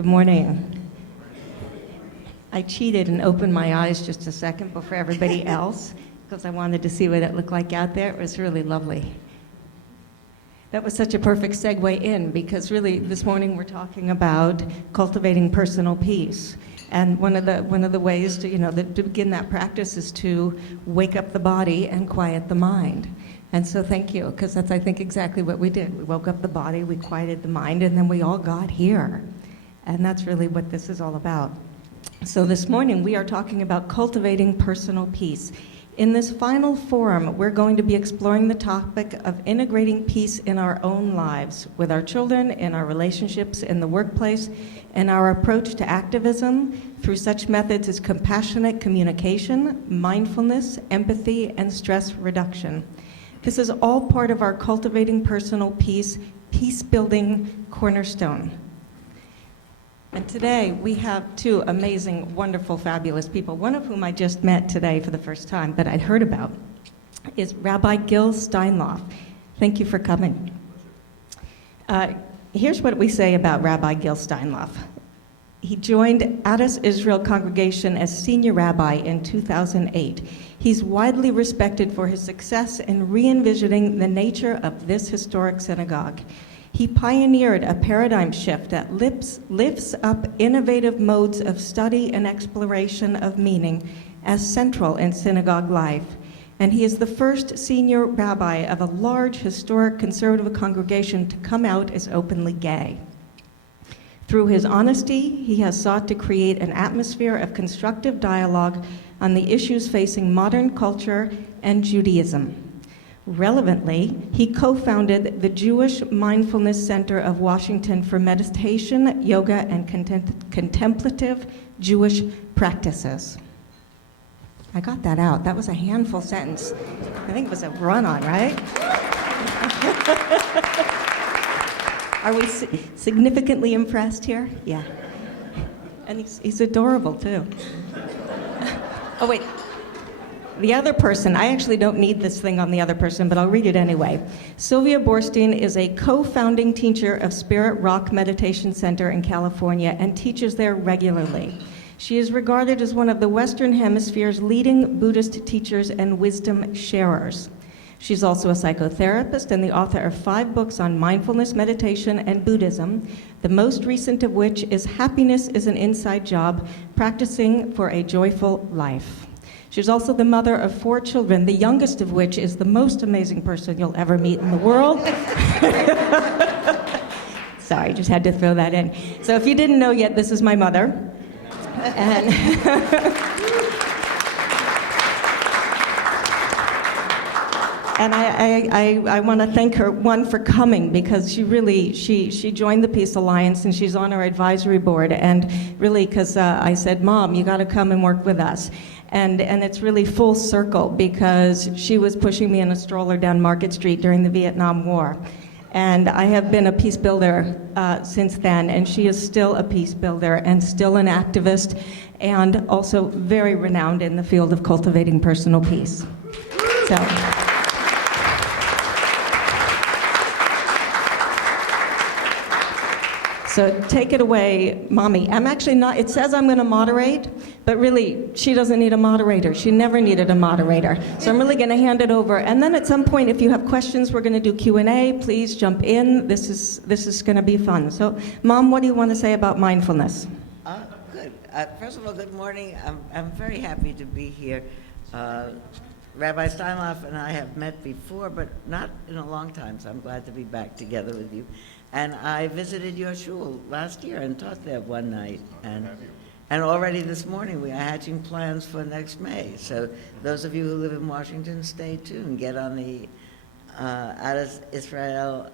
Good morning. I cheated and opened my eyes just a second before everybody else because I wanted to see what it looked like out there. It was really lovely. That was such a perfect segue in because really this morning we're talking about cultivating personal peace. And one of the ways to, to begin that practice is to wake up the body and quiet the mind. And so thank you, because that's, I think, exactly what we did. We woke up the body, we quieted the mind, and then we all got here. And that's really what this is all about. So this morning we are talking about cultivating personal peace. In this final forum, we're going to be exploring the topic of integrating peace in our own lives, with our children, in our relationships, in the workplace, and our approach to activism through such methods as compassionate communication, mindfulness, empathy, and stress reduction. This is all part of our Cultivating Personal Peace, peace-building cornerstone. And today we have two amazing, wonderful, fabulous people, one of whom I just met today for the first time, but I'd heard about, is Rabbi Gil Steinlauf. Thank you for coming. Here's what we say about Rabbi Gil Steinlauf. He joined Adas Israel congregation as senior rabbi in 2008. He's widely respected for his success in re-envisioning the nature of this historic synagogue. He pioneered a paradigm shift that lifts up innovative modes of study and exploration of meaning as central in synagogue life. And he is the first senior rabbi of a large historic conservative congregation to come out as openly gay. Through his honesty, he has sought to create an atmosphere of constructive dialogue on the issues facing modern culture and Judaism. Relevantly, he co-founded the Jewish Mindfulness Center of Washington for meditation, yoga, and contemplative Jewish practices. I got that out. That was a handful sentence. I think it was a run-on, right? Are we significantly impressed here? Yeah. And he's adorable, too. Oh, wait. The other person, I actually don't need this thing on the other person, but I'll read it anyway. Sylvia Boorstein is a co-founding teacher of Spirit Rock Meditation Center in California and teaches there regularly. She is regarded as one of the Western Hemisphere's leading Buddhist teachers and wisdom sharers. She's also a psychotherapist and the author of 5 books on mindfulness, meditation, and Buddhism, the most recent of which is Happiness is an Inside Job, Practicing for a Joyful Life. She's also the mother of 4 children, the youngest of which is the most amazing person you'll ever meet in the world. Sorry, just had to throw that in. So if you didn't know yet, this is my mother. And And I want to thank her, one, for coming, because she joined the Peace Alliance and she's on our advisory board, and really because I said, Mom, you got to come and work with us. And it's really full circle, because she was pushing me in a stroller down Market Street during the Vietnam War. And I have been a peace builder since then, and she is still a peace builder and still an activist, and also very renowned in the field of cultivating personal peace. So take it away, Mommy. I'm actually not, it says I'm going to moderate, but really, she doesn't need a moderator. She never needed a moderator. So I'm really going to hand it over. And then at some point, if you have questions, we're going to do Q&A. Please jump in. This is going to be fun. So, Mom, what do you want to say about mindfulness? Good. First of all, good morning. I'm very happy to be here. Rabbi Stein-Loff and I have met before, but not in a long time, so I'm glad to be back together with you. And I visited your shul last year and taught there one night. And already this morning we are hatching plans for next May. So those of you who live in Washington, stay tuned. Get on the Adas Israel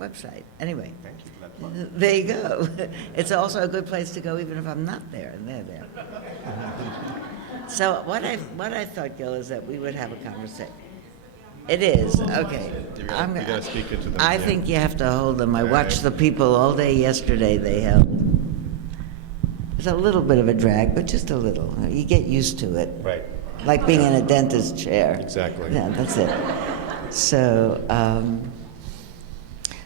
website. Anyway, thank you for that plug. There you go. It's also a good place to go even if I'm not there, and they're there. So what I thought, Gil, is that we would have a conversation. It is, okay. You gotta speak it to them. I think you have to hold them. I watched the people all day yesterday they held. It's a little bit of a drag, but just a little. You get used to it. Right. Like being in a dentist chair. Exactly. Yeah, that's it. So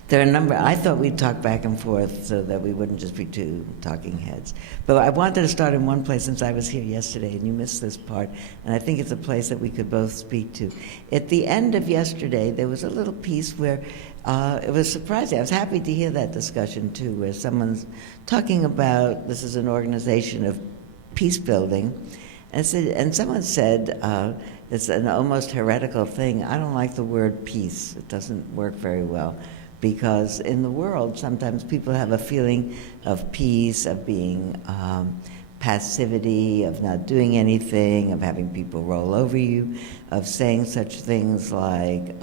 There are a number, I thought we'd talk back and forth so that we wouldn't just be two talking heads. But I wanted to start in one place since I was here yesterday, and you missed this part, and I think it's a place that we could both speak to. At the end of yesterday, there was a little piece where it was surprising. I was happy to hear that discussion, too, where someone's talking about, this is an organization of peace building, and someone said, it's an almost heretical thing. I don't like the word peace. It doesn't work very well. Because in the world, sometimes people have a feeling of peace, of being passivity, of not doing anything, of having people roll over you, of saying such things like,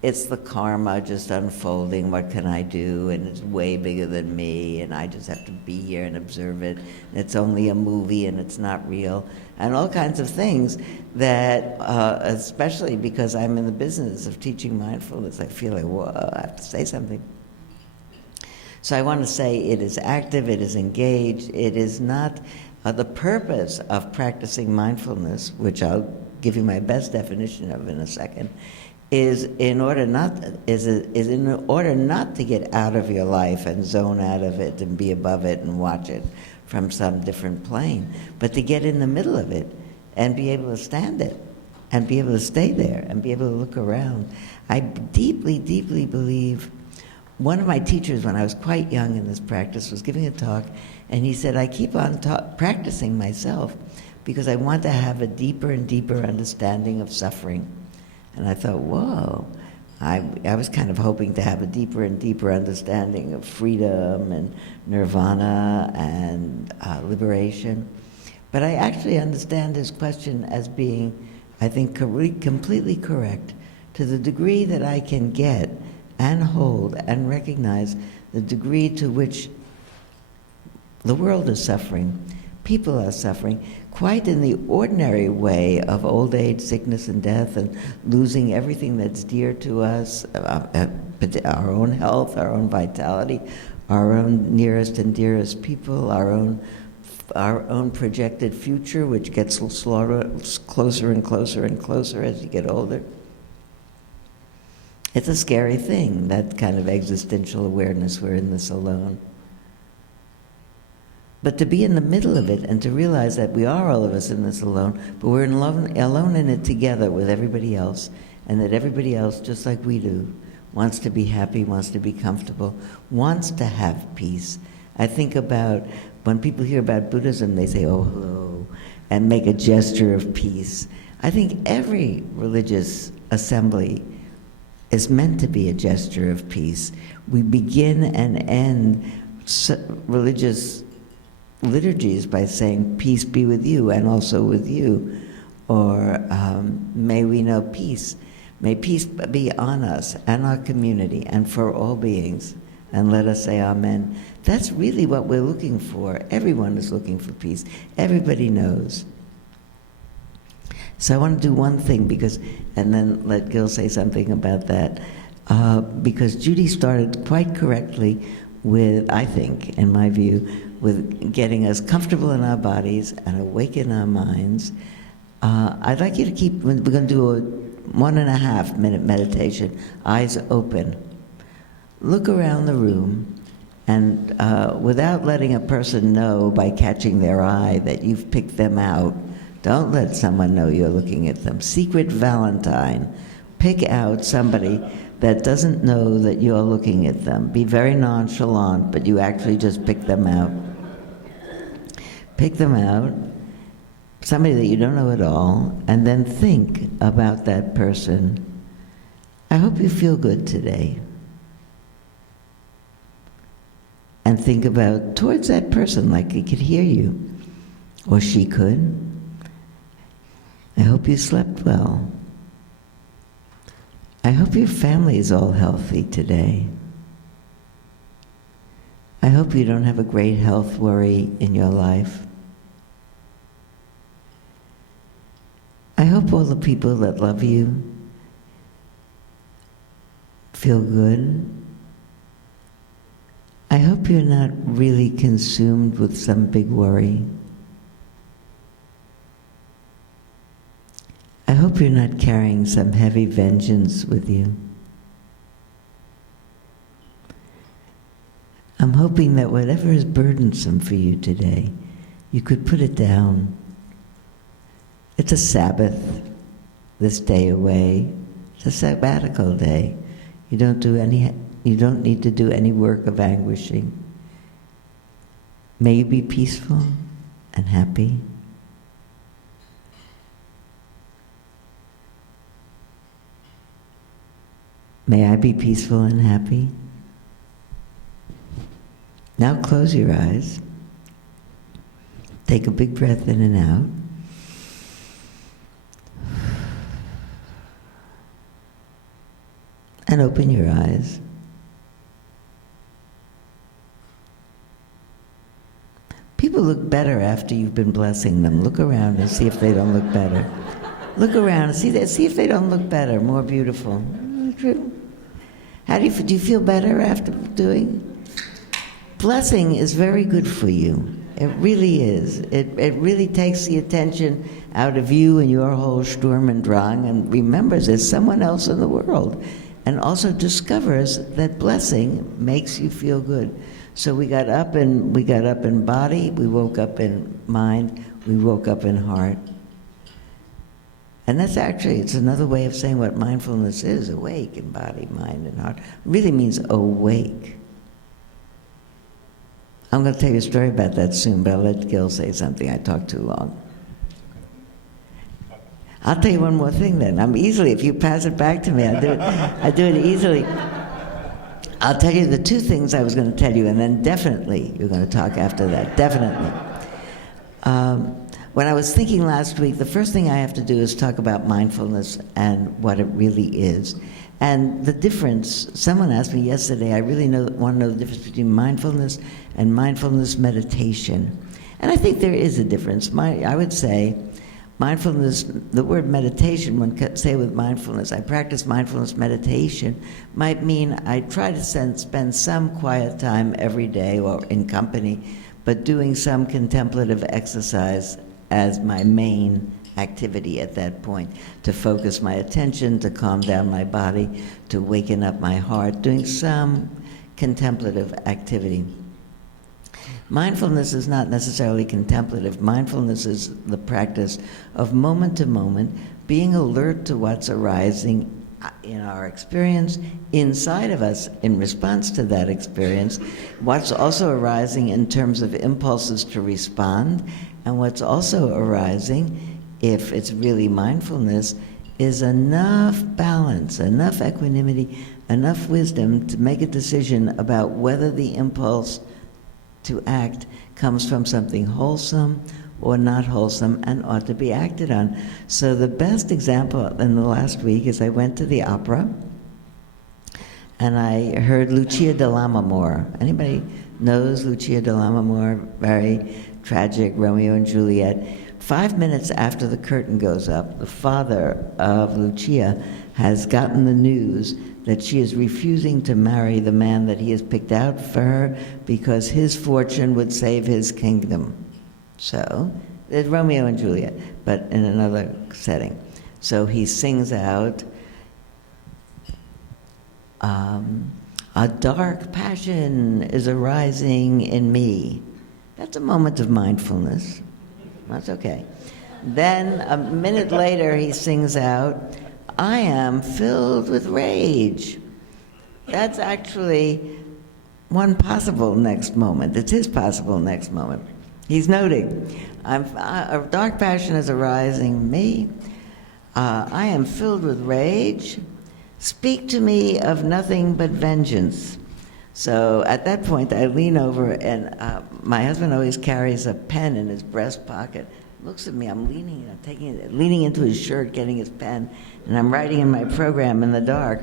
it's the karma just unfolding, what can I do, and it's way bigger than me, and I just have to be here and observe it, and it's only a movie and it's not real, and all kinds of things that, especially because I'm in the business of teaching mindfulness, I feel like, whoa, I have to say something. So I want to say it is active, it is engaged, it is not the purpose of practicing mindfulness, which I'll give you my best definition of in a second, is in order not to get out of your life and zone out of it and be above it and watch it from some different plane, but to get in the middle of it and be able to stand it and be able to stay there and be able to look around. I deeply, deeply believe one of my teachers when I was quite young in this practice was giving a talk, and he said, I keep on practicing myself because I want to have a deeper and deeper understanding of suffering. And I thought, whoa, I was kind of hoping to have a deeper and deeper understanding of freedom and nirvana and liberation. But I actually understand his question as being, I think, completely correct to the degree that I can get and hold and recognize the degree to which the world is suffering, people are suffering, quite in the ordinary way of old age, sickness, and death, and losing everything that's dear to us, our own health, our own vitality, our own nearest and dearest people, our own projected future, which gets closer and closer and closer as you get older. It's a scary thing, that kind of existential awareness, we're in this alone. But to be in the middle of it and to realize that we are all of us in this alone, but we're alone in it together with everybody else, and that everybody else, just like we do, wants to be happy, wants to be comfortable, wants to have peace. I think about when people hear about Buddhism, they say, oh, hello, and make a gesture of peace. I think every religious assembly is meant to be a gesture of peace. We begin and end religious liturgies by saying, peace be with you and also with you, or may we know peace. May peace be on us and our community and for all beings, and let us say amen. That's really what we're looking for. Everyone is looking for peace. Everybody knows. So I want to do one thing, and then let Gil say something about that, because Judy started quite correctly with, I think, in my view, with getting us comfortable in our bodies and awake in our minds. I'd like you to keep, we're going to do a 1.5 minute meditation, eyes open. Look around the room, and without letting a person know by catching their eye that you've picked them out, don't let someone know you're looking at them. Secret Valentine. Pick out somebody that doesn't know that you're looking at them. Be very nonchalant, but you actually just pick them out. Pick them out, somebody that you don't know at all, and then think about that person. I hope you feel good today. And think about towards that person like he could hear you, or she could. I hope you slept well. I hope your family is all healthy today. I hope you don't have a great health worry in your life. I hope all the people that love you feel good. I hope you're not really consumed with some big worry. I hope you're not carrying some heavy vengeance with you. I'm hoping that whatever is burdensome for you today, you could put it down. It's a Sabbath, this day away. It's a sabbatical day. You don't need to do any work of anguishing. May you be peaceful and happy. May I be peaceful and happy. Now close your eyes. Take a big breath in and out. And open your eyes. People look better after you've been blessing them. Look around and see if they don't look better. Look around and see if they don't look better, more beautiful. True. How do you feel better after doing? Blessing is very good for you. It really is. It really takes the attention out of you and your whole Sturm und Drang and remembers there's someone else in the world, and also discovers that blessing makes you feel good. So we got up in body, we woke up in mind, we woke up in heart. And that's actually, it's another way of saying what mindfulness is, awake in body, mind, and heart. It really means awake. I'm going to tell you a story about that soon, but I'll let Gil say something. I talk too long. I'll tell you one more thing then. If you pass it back to me, I do it easily. I'll tell you the two things I was going to tell you, and then definitely you're going to talk after that, definitely. When I was thinking last week, the first thing I have to do is talk about mindfulness and what it really is. And the difference, someone asked me yesterday, I really want to know the difference between mindfulness and mindfulness meditation. And I think there is a difference. I would say mindfulness, the word meditation, one could say with mindfulness, I practice mindfulness meditation, might mean I try to spend some quiet time every day or in company, but doing some contemplative exercise as my main activity at that point, to focus my attention, to calm down my body, to waken up my heart, doing some contemplative activity. Mindfulness is not necessarily contemplative. Mindfulness is the practice of moment to moment, being alert to what's arising in our experience, inside of us, in response to that experience, what's also arising in terms of impulses to respond, and what's also arising, if it's really mindfulness, is enough balance, enough equanimity, enough wisdom to make a decision about whether the impulse to act comes from something wholesome or not wholesome and ought to be acted on. So the best example in the last week is I went to the opera and I heard Lucia di Lammermoor. Anybody knows Lucia di Lammermoor? Very tragic, Romeo and Juliet. 5 minutes after the curtain goes up, the father of Lucia has gotten the news that she is refusing to marry the man that he has picked out for her because his fortune would save his kingdom. So, there's Romeo and Juliet, but in another setting. So he sings out, a dark passion is arising in me. That's a moment of mindfulness. That's okay. Then a minute later he sings out, I am filled with rage. That's actually one possible next moment. It's his possible next moment. He's noting, a dark passion is arising in me. I am filled with rage. Speak to me of nothing but vengeance. So at that point, I lean over, and my husband always carries a pen in his breast pocket. Looks at me, I'm leaning into his shirt, getting his pen, and I'm writing in my program in the dark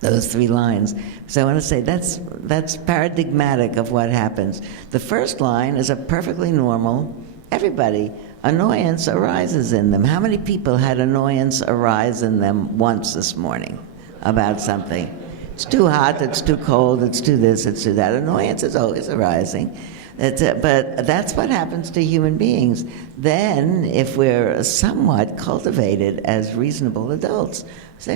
those 3 lines. So I want to say that's paradigmatic of what happens. The first line is a perfectly normal, everybody, annoyance arises in them. How many people had annoyance arise in them once this morning about something? It's too hot, it's too cold, it's too this, it's too that. Annoyance is always arising. But that's what happens to human beings. Then, if we're somewhat cultivated as reasonable adults, say,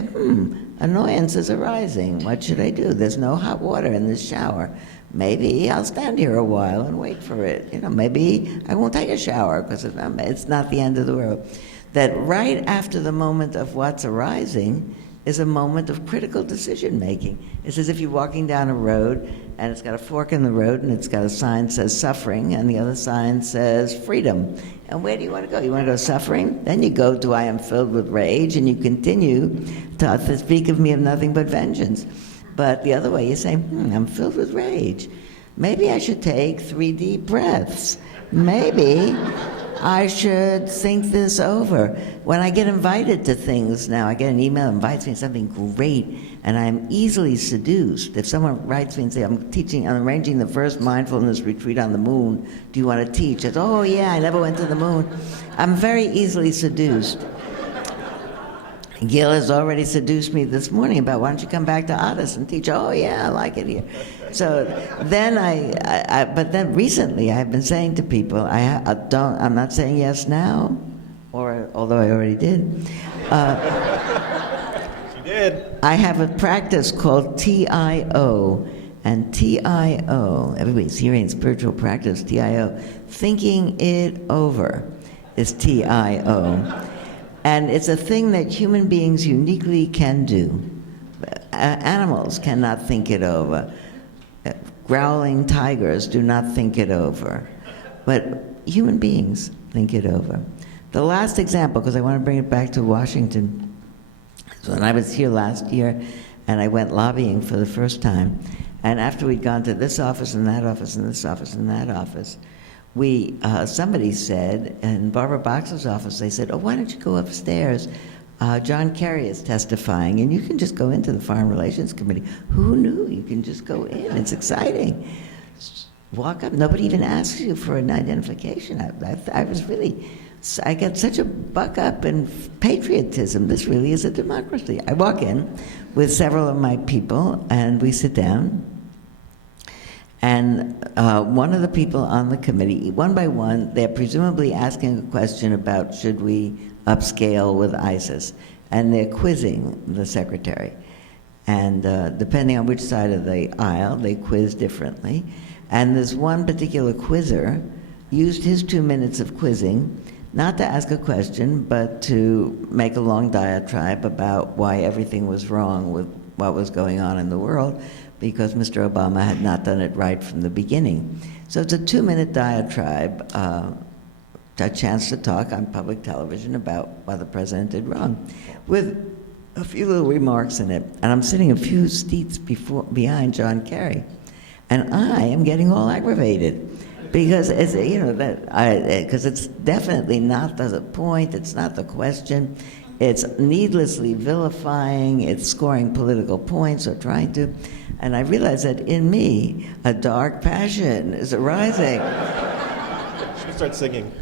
annoyance is arising. What should I do? There's no hot water in this shower. Maybe I'll stand here a while and wait for it. Maybe I won't take a shower because it's not the end of the world. That right after the moment of what's arising is a moment of critical decision making. It's as if you're walking down a road and it's got a fork in the road and it's got a sign that says suffering and the other sign says freedom. And where do you want to go? You want to go suffering? Then you go to I am filled with rage, and you continue to speak of me of nothing but vengeance. But the other way, you say, I'm filled with rage. Maybe I should take 3 deep breaths. Maybe I should think this over. When I get invited to things now, I get an email that invites me to something great, and I'm easily seduced. If someone writes me and says, I'm arranging the first mindfulness retreat on the moon, do you want to teach? It's, oh yeah, I never went to the moon. I'm very easily seduced. Gil has already seduced me this morning about, why don't you come back to Addis and teach? Oh yeah, I like it here. So then but then recently I've been saying to people, I'm not saying yes now, although I already did. She did. I have a practice called TIO, and TIO, everybody's hearing spiritual practice, TIO, thinking it over is TIO. And it's a thing that human beings uniquely can do. Animals cannot think it over. Growling tigers do not think it over. But human beings think it over. The last example, because I want to bring it back to Washington, so when I was here last year and I went lobbying for the first time, and after we'd gone to this office and that office and this office and that office, somebody said, in Barbara Boxer's office, they said, oh, why don't you go upstairs? John Kerry is testifying, and you can just go into the Foreign Relations Committee. Who knew? You can just go in. It's exciting. Walk up. Nobody even asks you for an identification. I got such a buck up in patriotism. This really is a democracy. I walk in with several of my people, and we sit down. And one of the people on the committee, one by one, they're presumably asking a question about should we upscale with ISIS, and they're quizzing the secretary. And depending on which side of the aisle, they quiz differently. And this one particular quizzer used his 2 minutes of quizzing not to ask a question, but to make a long diatribe about why everything was wrong with what was going on in the world, because Mr. Obama had not done it right from the beginning. So it's a 2-minute diatribe, a chance to talk on public television about what the president did wrong, with a few little remarks in it. And I'm sitting a few seats behind John Kerry, and I am getting all aggravated because it's because it's definitely not the point. It's not the question. It's needlessly vilifying. It's scoring political points or trying to. And I realize that in me, a dark passion is arising. She starts singing.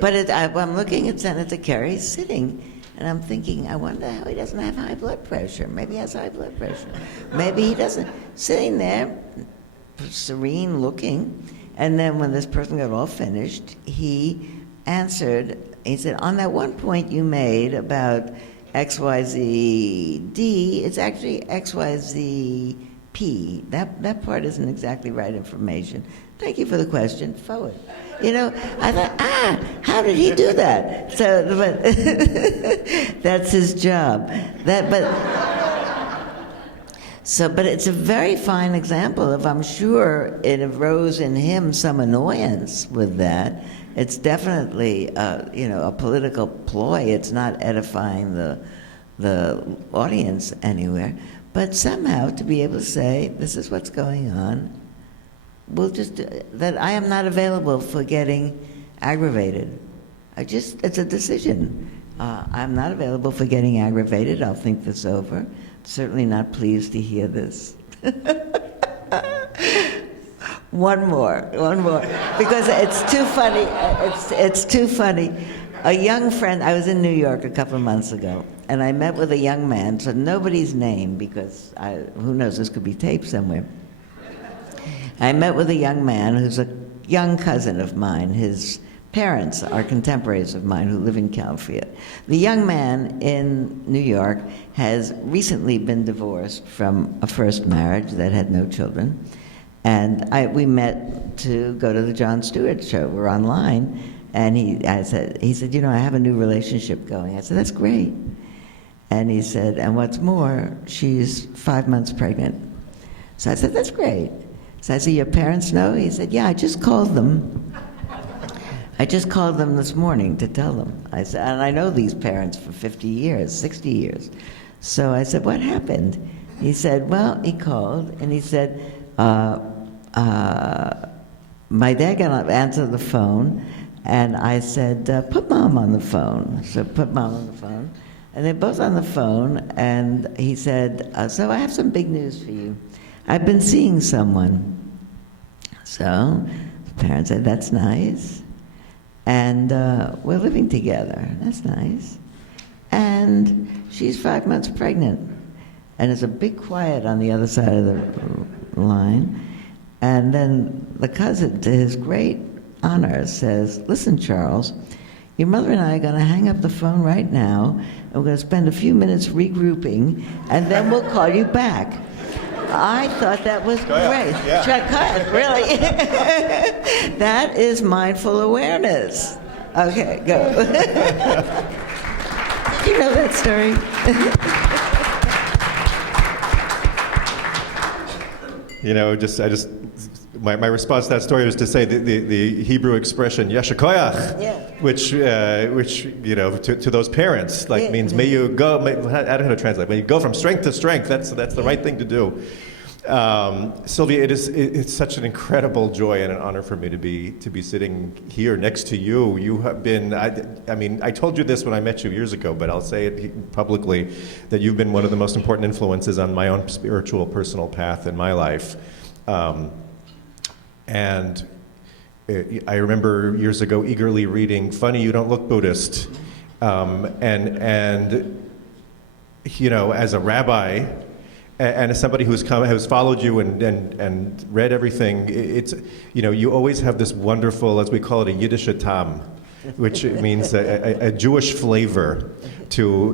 But I'm looking at Senator Kerry sitting, and I'm thinking, I wonder how he doesn't have high blood pressure. Maybe he has high blood pressure. Maybe he doesn't. Sitting there, serene looking, and then when this person got all finished, he answered, he said, on that one point you made about XYZD, it's actually XYZP. That part isn't exactly right information. Thank you for the question. Forward. I thought, how did he do that? So, but that's his job. But it's a very fine example of, I'm sure it arose in him some annoyance with that. It's definitely, a political ploy. It's not edifying the audience anywhere. But somehow to be able to say, this is what's going on, that I am not available for getting aggravated. It's a decision. I'm not available for getting aggravated. I'll think this over. Certainly not pleased to hear this. One more, because it's too funny. It's too funny. A young friend, I was in New York a couple of months ago, and I met with a young man, so nobody's name, because who knows, this could be taped somewhere. I met with a young man who's a young cousin of mine. His parents are contemporaries of mine who live in California. The young man in New York has recently been divorced from a first marriage that had no children. And we met to go to the Jon Stewart show. We're online. And he said, you know, I have a new relationship going. I said, that's great. And he said, and what's more, she's 5 months pregnant. So I said, that's great. So I said, your parents know? He said, yeah, I just called them. I just called them this morning to tell them. I said, and I know these parents for 50 years, 60 years. So I said, what happened? He said, well, he called, and he said, my dad got to answer the phone, and I said, put Mom on the phone. So put Mom on the phone. And they're both on the phone, and he said, so I have some big news for you. I've been seeing someone. So the parents said, that's nice. And we're living together. That's nice. And she's 5 months pregnant. And there's a big quiet on the other side of the line. And then the cousin, to his great honor, says, listen, Charles, your mother and I are going to hang up the phone right now, and we're going to spend a few minutes regrouping, and then we'll call you back. I thought that was great. Yeah. Really? That is mindful awareness. Okay, go. You know that story? You know, my response to that story was to say the Hebrew expression yeshakoyach, yeah. which you know, to those parents, like, yeah, means may you go. I don't know how to translate. May you go from strength to strength. That's the right thing to do. Sylvia, it's such an incredible joy and an honor for me to be sitting here next to you. You have been, I mean, I told you this when I met you years ago, but I'll say it publicly, that you've been one of the most important influences on my own spiritual personal path in my life. And I remember years ago eagerly reading, funny, you don't look Buddhist. And you know, as a rabbi, and as somebody who's followed you and read everything, it's, you know, you always have this wonderful, as we call it, a Yiddish tam, which means a Jewish flavor to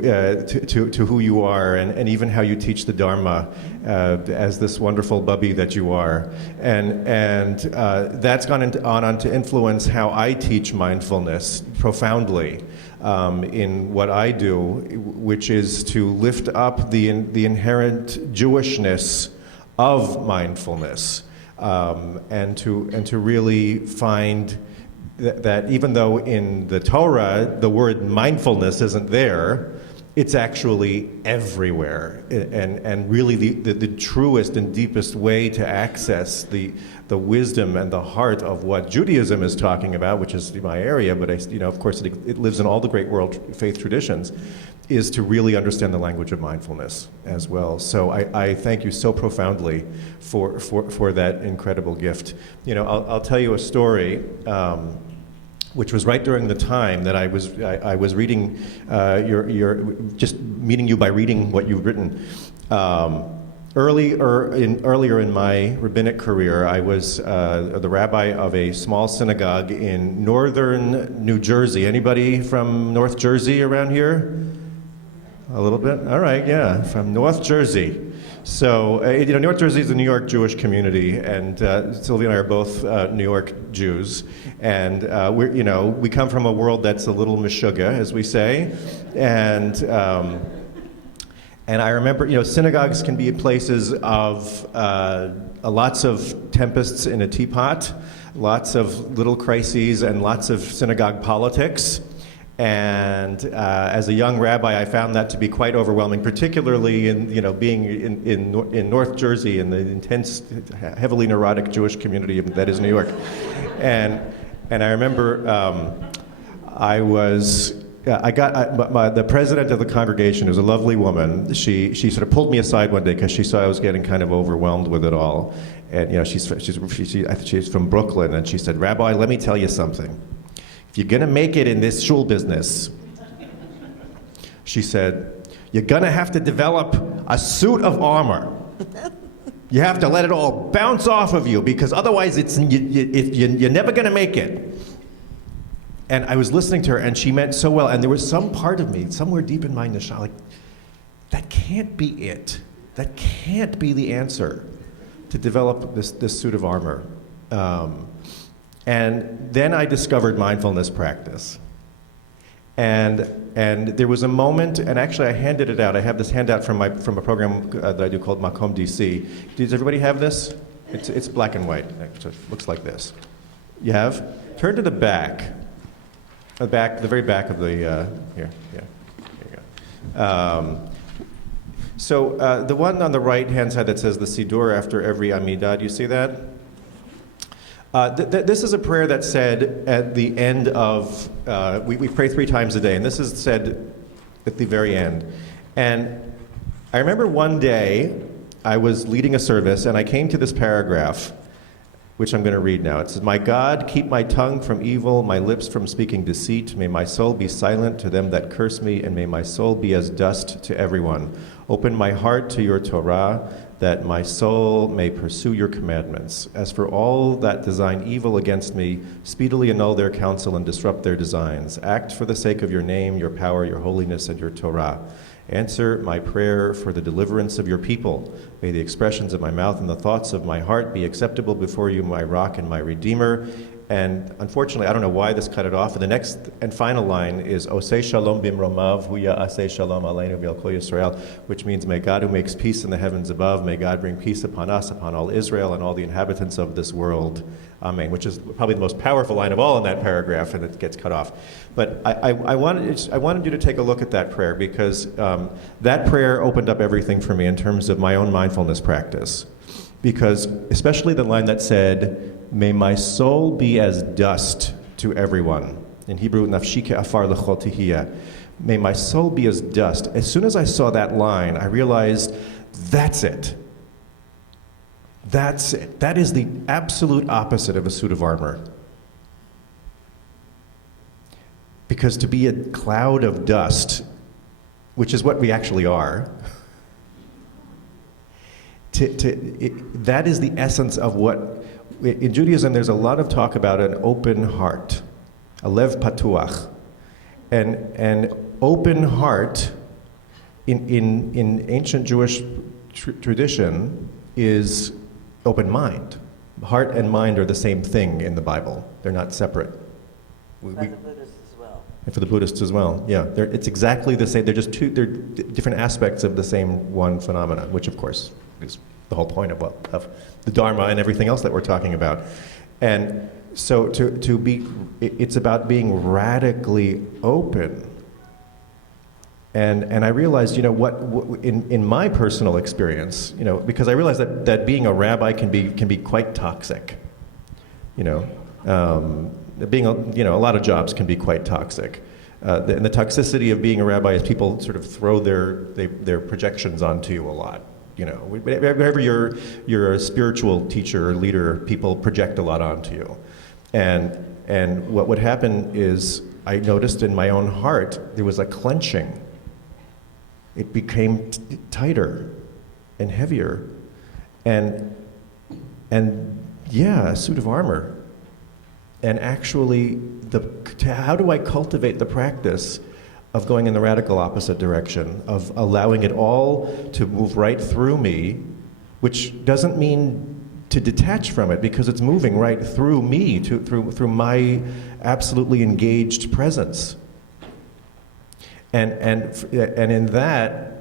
who you are, and even how you teach the Dharma as this wonderful bubby that you are, and that's gone on to influence how I teach mindfulness profoundly. In what I do, which is to lift up the inherent Jewishness of mindfulness, and to really find that even though in the Torah the word mindfulness isn't there, it's actually everywhere, and really the truest and deepest way to access the wisdom and the heart of what Judaism is talking about, which is my area, but you know, of course it lives in all the great world faith traditions, is to really understand the language of mindfulness as well. So I thank you so profoundly for that incredible gift. You know, I'll tell you a story. Which was right during the time that I was reading just meeting you by reading what you've written. Earlier in my rabbinic career, I was the rabbi of a small synagogue in northern New Jersey. Anybody from North Jersey around here? A little bit? All right, yeah, from North Jersey. So, you know, North Jersey is a New York Jewish community, and Sylvia and I are both New York Jews, and we come from a world that's a little meshuggah, as we say, and I remember, you know, synagogues can be places of lots of tempests in a teapot, lots of little crises, and lots of synagogue politics. And as a young rabbi, I found that to be quite overwhelming, particularly in, you know, being in North Jersey, in the intense, heavily neurotic Jewish community that is New York. And I remember the president of the congregation, who's a lovely woman, she sort of pulled me aside one day because she saw I was getting kind of overwhelmed with it all. And, you know, she's from Brooklyn, and she said, "Rabbi, let me tell you something. If you're going to make it in this shul business," she said, "you're going to have to develop a suit of armor." You have to let it all bounce off of you, because otherwise you're never going to make it. And I was listening to her, and she meant so well. And there was some part of me, somewhere deep in my neshama, like, that can't be it. That can't be the answer to develop this suit of armor. And then I discovered mindfulness practice. And there was a moment, and actually I handed it out. I have this handout from a program that I do called Makom DC. Does everybody have this? It's black and white. So it looks like this. You have? Turn to the back. The very back of the, here, yeah, there you go. So the one on the right-hand side that says the Siddur after every Amidah, do you see that? This is a prayer that's said at the end of, we pray 3 times a day, and this is said at the very end. And I remember one day I was leading a service, and I came to this paragraph, which I'm going to read now. It says, "My God, keep my tongue from evil, my lips from speaking deceit. May my soul be silent to them that curse me, and may my soul be as dust to everyone. Open my heart to your Torah, that my soul may pursue your commandments. As for all that design evil against me, speedily annul their counsel and disrupt their designs. Act for the sake of your name, your power, your holiness, and your Torah. Answer my prayer for the deliverance of your people. May the expressions of my mouth and the thoughts of my heart be acceptable before you, my rock and my redeemer." And unfortunately, I don't know why this cut it off. And the next and final line is Osei Shalom bimromav huya asei shalom aleinu v'al kol Yisrael, which means, may God who makes peace in the heavens above, may God bring peace upon us, upon all Israel and all the inhabitants of this world. Amen. Which is probably the most powerful line of all in that paragraph, and it gets cut off. But I wanted you to take a look at that prayer, because that prayer opened up everything for me in terms of my own mindfulness practice. Because especially the line that said, "May my soul be as dust to everyone." In Hebrew, "Nafshi ke'afar l'chol tihiyah." May my soul be as dust. As soon as I saw that line, I realized that's it. That's it. That is the absolute opposite of a suit of armor. Because to be a cloud of dust, which is what we actually are, that is the essence of what, in Judaism, there's a lot of talk about an open heart, a lev patuach. And open heart, in ancient Jewish tradition, is open mind. Heart and mind are the same thing in the Bible. They're not separate. By the Buddhists as well. And for the Buddhists as well, yeah. It's exactly the same. They're different aspects of the same one phenomena, which of course is the whole point of the Dharma and everything else that we're talking about. And so it's about being radically open. And I realized, in my personal experience, because I realized that being a rabbi can be quite toxic. Being a lot of jobs can be quite toxic. And the toxicity of being a rabbi is people sort of throw their projections onto you a lot. Whenever you're a spiritual teacher or leader, people project a lot onto you. And what would happen is, I noticed in my own heart, there was a clenching. It became tighter and heavier. And yeah, a suit of armor. And actually, how do I cultivate the practice of going in the radical opposite direction, of allowing it all to move right through me, which doesn't mean to detach from it, because it's moving right through me, through my absolutely engaged presence. And in that,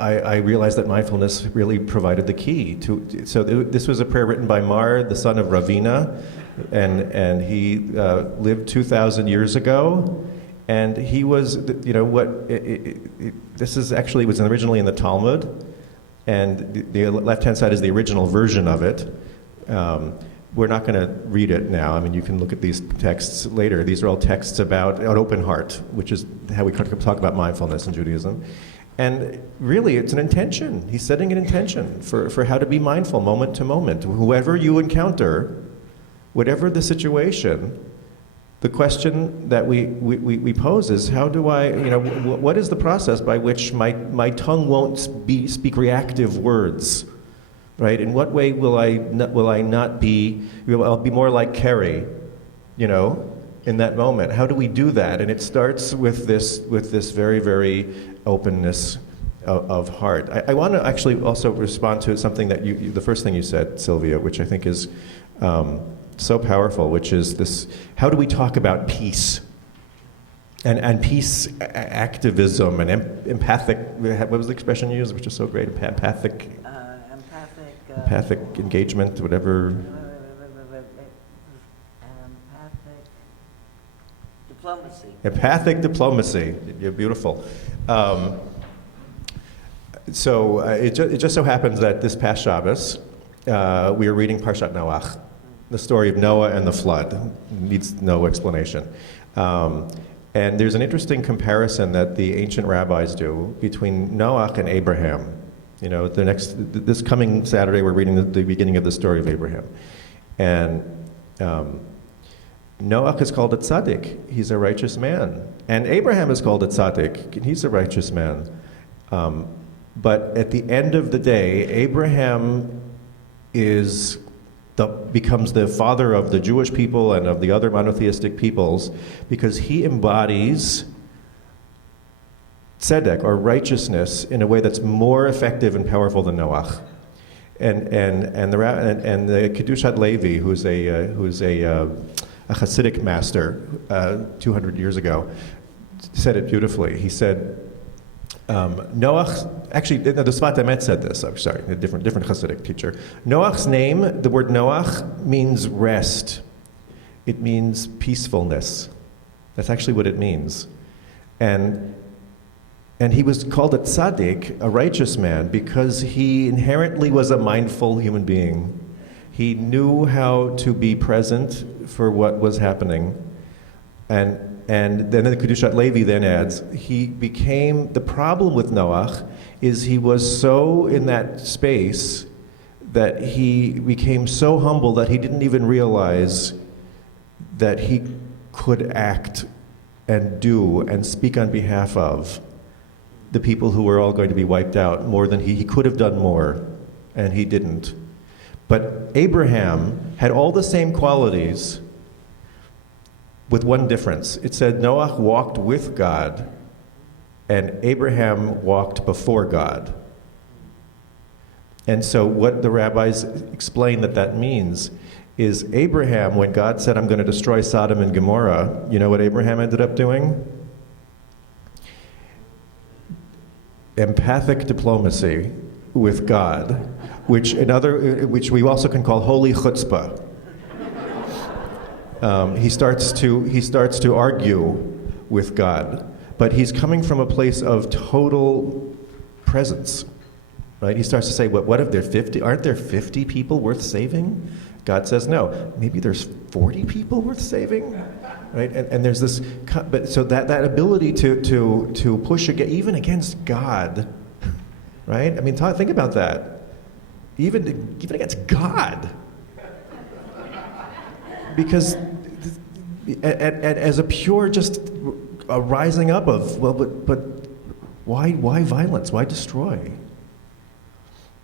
I realized that mindfulness really provided the key to. So this was a prayer written by Mar, the son of Ravina, and he lived 2,000 years ago. And he was, this is actually was originally in the Talmud, and the left-hand side is the original version of it. We're not going to read it now. I mean, you can look at these texts later. These are all texts about an open heart, which is how we talk about mindfulness in Judaism. And really, it's an intention. He's setting an intention for how to be mindful moment to moment. Whoever you encounter, whatever the situation, the question that we pose is, how do I, what is the process by which my tongue won't speak reactive words, right? In what way will I not be, I'll be more like Carrie, in that moment? How do we do that? And it starts with this very, very openness of heart. I want to actually also respond to something that the first thing you said, Sylvia, which I think is so powerful, which is this: how do we talk about peace and peace activism and empathic? What was the expression you used, which is so great? Empathic engagement, whatever. Empathic diplomacy. Empathic diplomacy. You're beautiful. So it just so happens that this past Shabbos, we were reading Parshat Noach, the story of Noah and the flood. It needs no explanation. And there's an interesting comparison that the ancient rabbis do between Noach and Abraham. This coming Saturday, we're reading the beginning of the story of Abraham. And Noach is called a tzaddik. He's a righteous man. And Abraham is called a tzaddik. He's a righteous man. But at the end of the day, Abraham becomes the father of the Jewish people and of the other monotheistic peoples because he embodies tzedek, or righteousness, in a way that's more effective and powerful than Noach. And the Kedushat Levi, who's a Hasidic master 200 years ago, said it beautifully. He said, Noach, actually, the Sfat Emet said this, I'm sorry, a different Hasidic teacher. Noach's name, the word Noach, means rest. It means peacefulness. That's actually what it means. And he was called a tzaddik, a righteous man, because he inherently was a mindful human being. He knew how to be present for what was happening. And then the Kedushat Levi then adds, the problem with Noach is he was so in that space that he became so humble that he didn't even realize that he could act and do and speak on behalf of the people who were all going to be wiped out more than he could have done more, and he didn't. But Abraham had all the same qualities, with one difference. It said Noach walked with God, and Abraham walked before God. And so what the rabbis explain that means is Abraham, when God said, I'm going to destroy Sodom and Gomorrah, you know what Abraham ended up doing? Empathic diplomacy with God, which we also can call holy chutzpah. He starts to argue with God, but he's coming from a place of total presence, right? He starts to say, what if there 50? Aren't there 50 people worth saving? God says, no. Maybe there's 40 people worth saving, right? And there's this, but so that ability to push even against God, right? I mean, think about that. Even against God. Because as a pure just a rising up of, well, but why violence? Why destroy?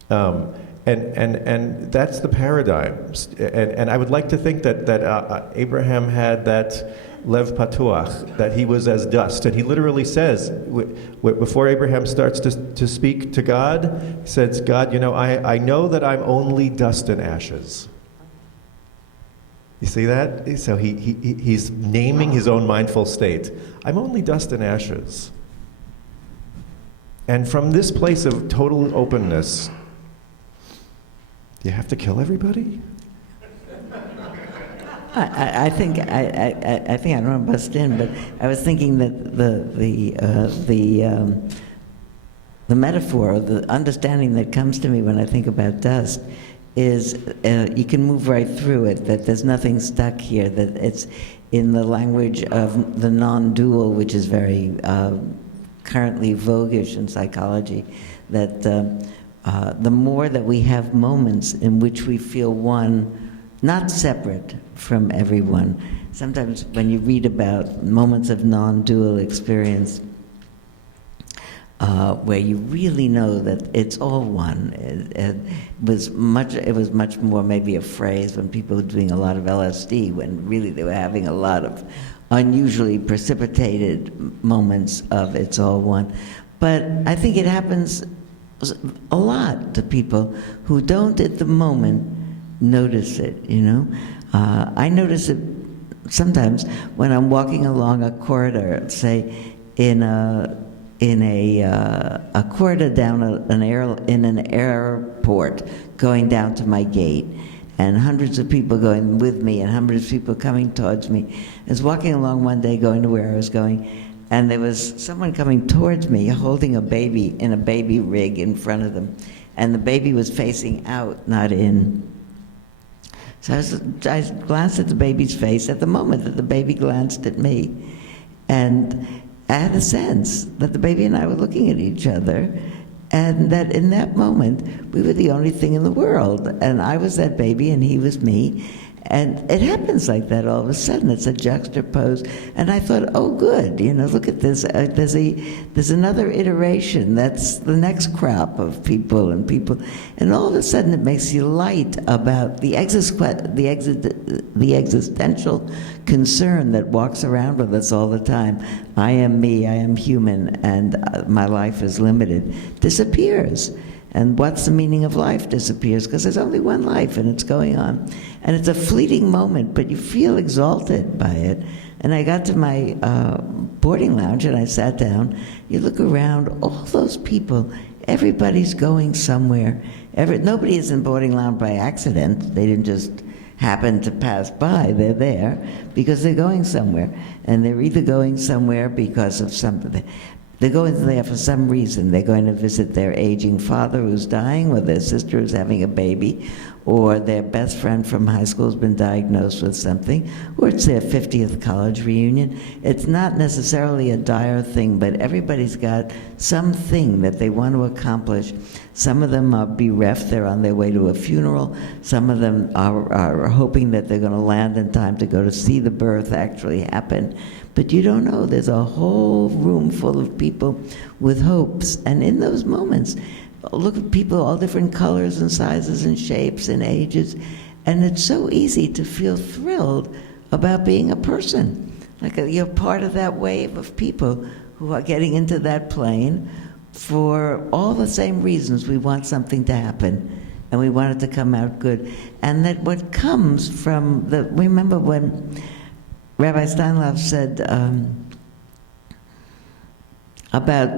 And that's the paradigm. And I would like to think that Abraham had that lev patuach, that he was as dust. And he literally says, before Abraham starts to speak to God, he says, God, I know that I'm only dust and ashes. You see that? So he's naming his own mindful state. I'm only dust and ashes. And from this place of total openness, do you have to kill everybody? I think I don't want to bust in, but I was thinking that the metaphor, the understanding that comes to me when I think about dust is you can move right through it, that there's nothing stuck here, that it's in the language of the Nondual, which is very currently voguish in psychology, that the more that we have moments in which we feel one not separate from everyone. Sometimes when you read about moments of non-dual experience, where you really know that it's all one. It was much more maybe a phrase when people were doing a lot of LSD, when really they were having a lot of unusually precipitated moments of it's all one. But I think it happens a lot to people who don't at the moment notice it, you know? I notice it sometimes when I'm walking along a corridor, say in a corridor down in an airport, going down to my gate, and hundreds of people going with me, and hundreds of people coming towards me. I was walking along one day, going to where I was going, and there was someone coming towards me, holding a baby in a baby rig in front of them, and the baby was facing out, not in. So I glanced at the baby's face at the moment that the baby glanced at me, and I had a sense that the baby and I were looking at each other, and that in that moment, we were the only thing in the world. And I was that baby, and he was me. And it happens like that all of a sudden. It's a juxtapose. And I thought, oh, good, you know, look at this. There's another iteration. That's the next crop of people. And all of a sudden, it makes you light about the existential concern that walks around with us all the time. I am me, I am human, and my life is limited. Disappears. And what's the meaning of life disappears, because there's only one life and it's going on. And it's a fleeting moment, but you feel exalted by it. And I got to my boarding lounge and I sat down. You look around, all those people, everybody's going somewhere. Nobody is in boarding lounge by accident. They didn't just happen to pass by. They're there because they're going somewhere. And they're either going somewhere because of something. They're going there for some reason. They're going to visit their aging father who's dying, or their sister who's having a baby, or their best friend from high school has been diagnosed with something, or it's their 50th college reunion. It's not necessarily a dire thing, but everybody's got something that they want to accomplish. Some of them are bereft. They're on their way to a funeral. Some of them are hoping that they're going to land in time to go to see the birth actually happen. But you don't know. There's a whole room full of people with hopes. And in those moments, look at people, all different colors and sizes and shapes and ages. And it's so easy to feel thrilled about being a person. Like you're part of that wave of people who are getting into that plane for all the same reasons. We want something to happen, and we want it to come out good. And that what comes from remember when Rabbi Steinlauf said about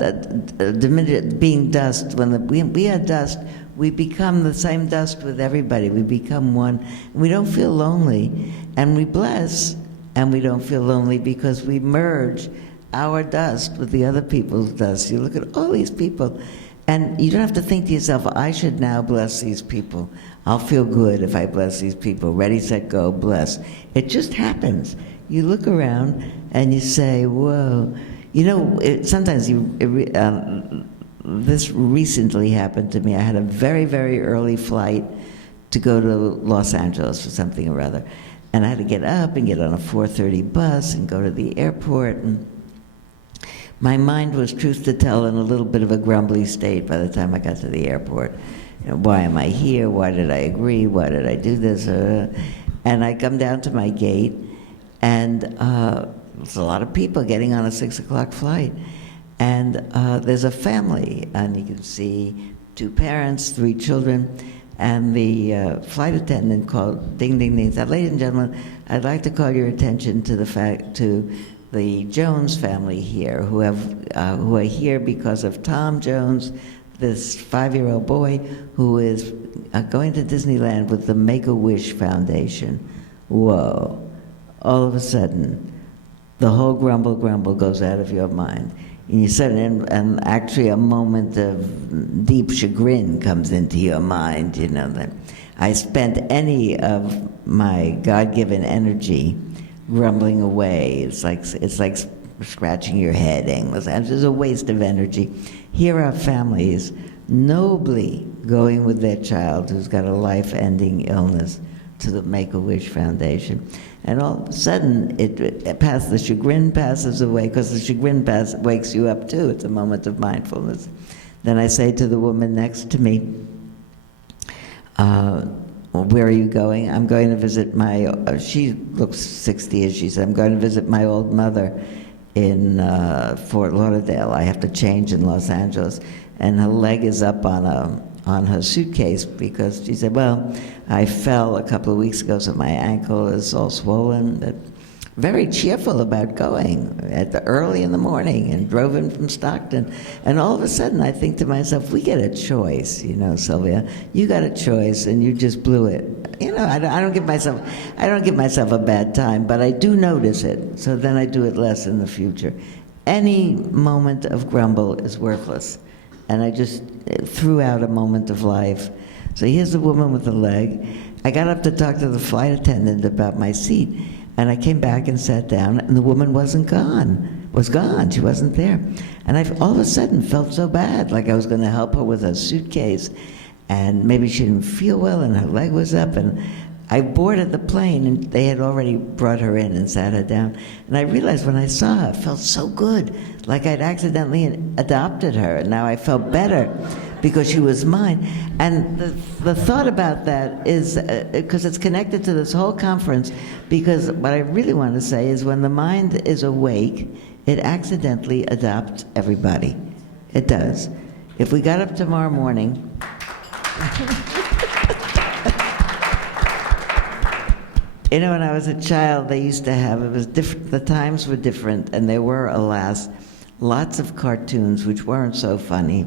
being dust. When we are dust, we become the same dust with everybody. We become one. We don't feel lonely, and we bless, and we don't feel lonely because we merge our dust with the other people's dust. You look at all these people, and you don't have to think to yourself, I should now bless these people. I'll feel good if I bless these people. Ready, set, go, bless. It just happens. You look around and you say, whoa. You know, sometimes this recently happened to me. I had a very, very early flight to go to Los Angeles for something or other. And I had to get up and get on a 4:30 bus and go to the airport. And my mind was, truth to tell, in a little bit of a grumbly state by the time I got to the airport. You know, why am I here? Why did I agree? Why did I do this? And I come down to my gate, and there's a lot of people getting on a 6 o'clock flight. And there's a family, and you can see 2 parents, 3 children, and the flight attendant called, ding, ding, ding, said, ladies and gentlemen, I'd like to call your attention to the Jones family here, who are here because of Tom Jones, this 5-year-old boy who is going to Disneyland with the Make-A-Wish Foundation. Whoa. All of a sudden, the whole grumble goes out of your mind. And you suddenly, and actually a moment of deep chagrin comes into your mind, you know, that I spent any of my God-given energy grumbling away. It's like scratching your head, aimless. It's a waste of energy. Here are families nobly going with their child who's got a life-ending illness to the Make-A-Wish Foundation. And all of a sudden, the chagrin passes away, because the chagrin wakes you up too. It's a moment of mindfulness. Then I say to the woman next to me, where are you going? I'm going to visit she looks 60, as she said, I'm going to visit my old mother in Fort Lauderdale. I have to change in Los Angeles. And her leg is up on her suitcase, because she said, well, I fell a couple of weeks ago, so my ankle is all swollen. But very cheerful about going early in the morning, and drove in from Stockton. And all of a sudden, I think to myself, we get a choice, Sylvia. You got a choice, and you just blew it. I don't give myself a bad time, but I do notice it. So then I do it less in the future. Any moment of grumble is worthless. And I just threw out a moment of life. So here's the woman with the leg. I got up to talk to the flight attendant about my seat, and I came back and sat down, and the woman was gone. She wasn't there. And I all of a sudden felt so bad, like I was going to help her with her suitcase, and maybe she didn't feel well, and her leg was up, and I boarded the plane, and they had already brought her in and sat her down. And I realized when I saw her, it felt so good, like I'd accidentally adopted her, and now I felt better because she was mine. And the thought about that is, because it's connected to this whole conference, because what I really want to say is when the mind is awake, it accidentally adopts everybody. It does. If we got up tomorrow morning, when I was a child, they used to have, it was different, the times were different, and there were, alas, lots of cartoons which weren't so funny,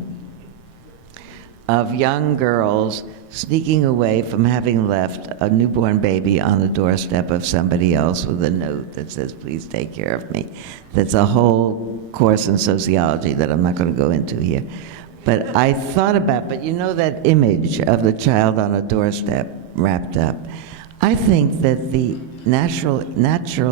of young girls sneaking away from having left a newborn baby on the doorstep of somebody else with a note that says, please take care of me. That's a whole course in sociology that I'm not going to go into here. But I thought about, that image of the child on a doorstep wrapped up. I think that the natural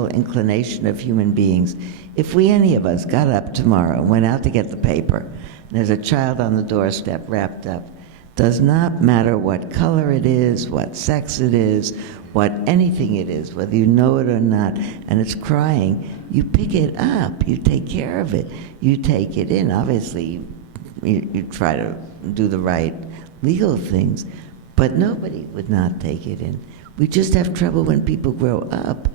inclination of human beings, if any of us got up tomorrow and went out to get the paper, and there's a child on the doorstep wrapped up, does not matter what color it is, what sex it is, what anything it is, whether you know it or not, and it's crying, you pick it up, you take care of it, you take it in. Obviously, you try to do the right legal things, but nobody would not take it in. We just have trouble when people grow up.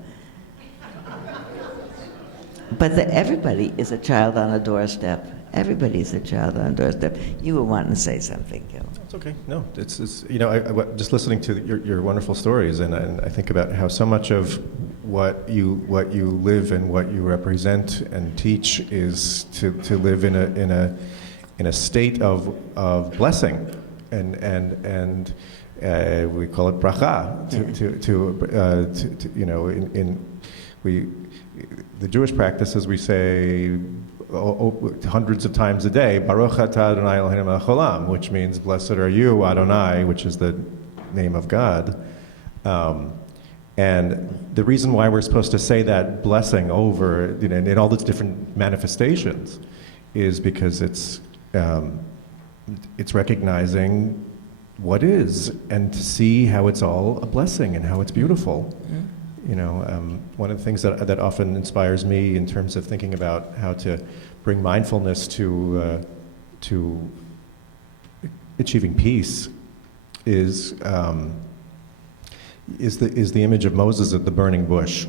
But everybody is a child on a doorstep. Everybody's a child on a doorstep. You were wanting to say something, Gil. It's okay. No, it's just listening to your wonderful stories, and I think about how so much of what you live and what you represent and teach is to live in a state of blessing, and we call it bracha. The Jewish practices, we say hundreds of times a day, Baruch atah Adonai Eloheinu melech haolam, which means blessed are you, Adonai, which is the name of God. And the reason why we're supposed to say that blessing over, in all its different manifestations, is because it's recognizing what is, and to see how it's all a blessing and how it's beautiful. One of the things that often inspires me in terms of thinking about how to bring mindfulness to achieving peace is the image of Moses at the burning bush,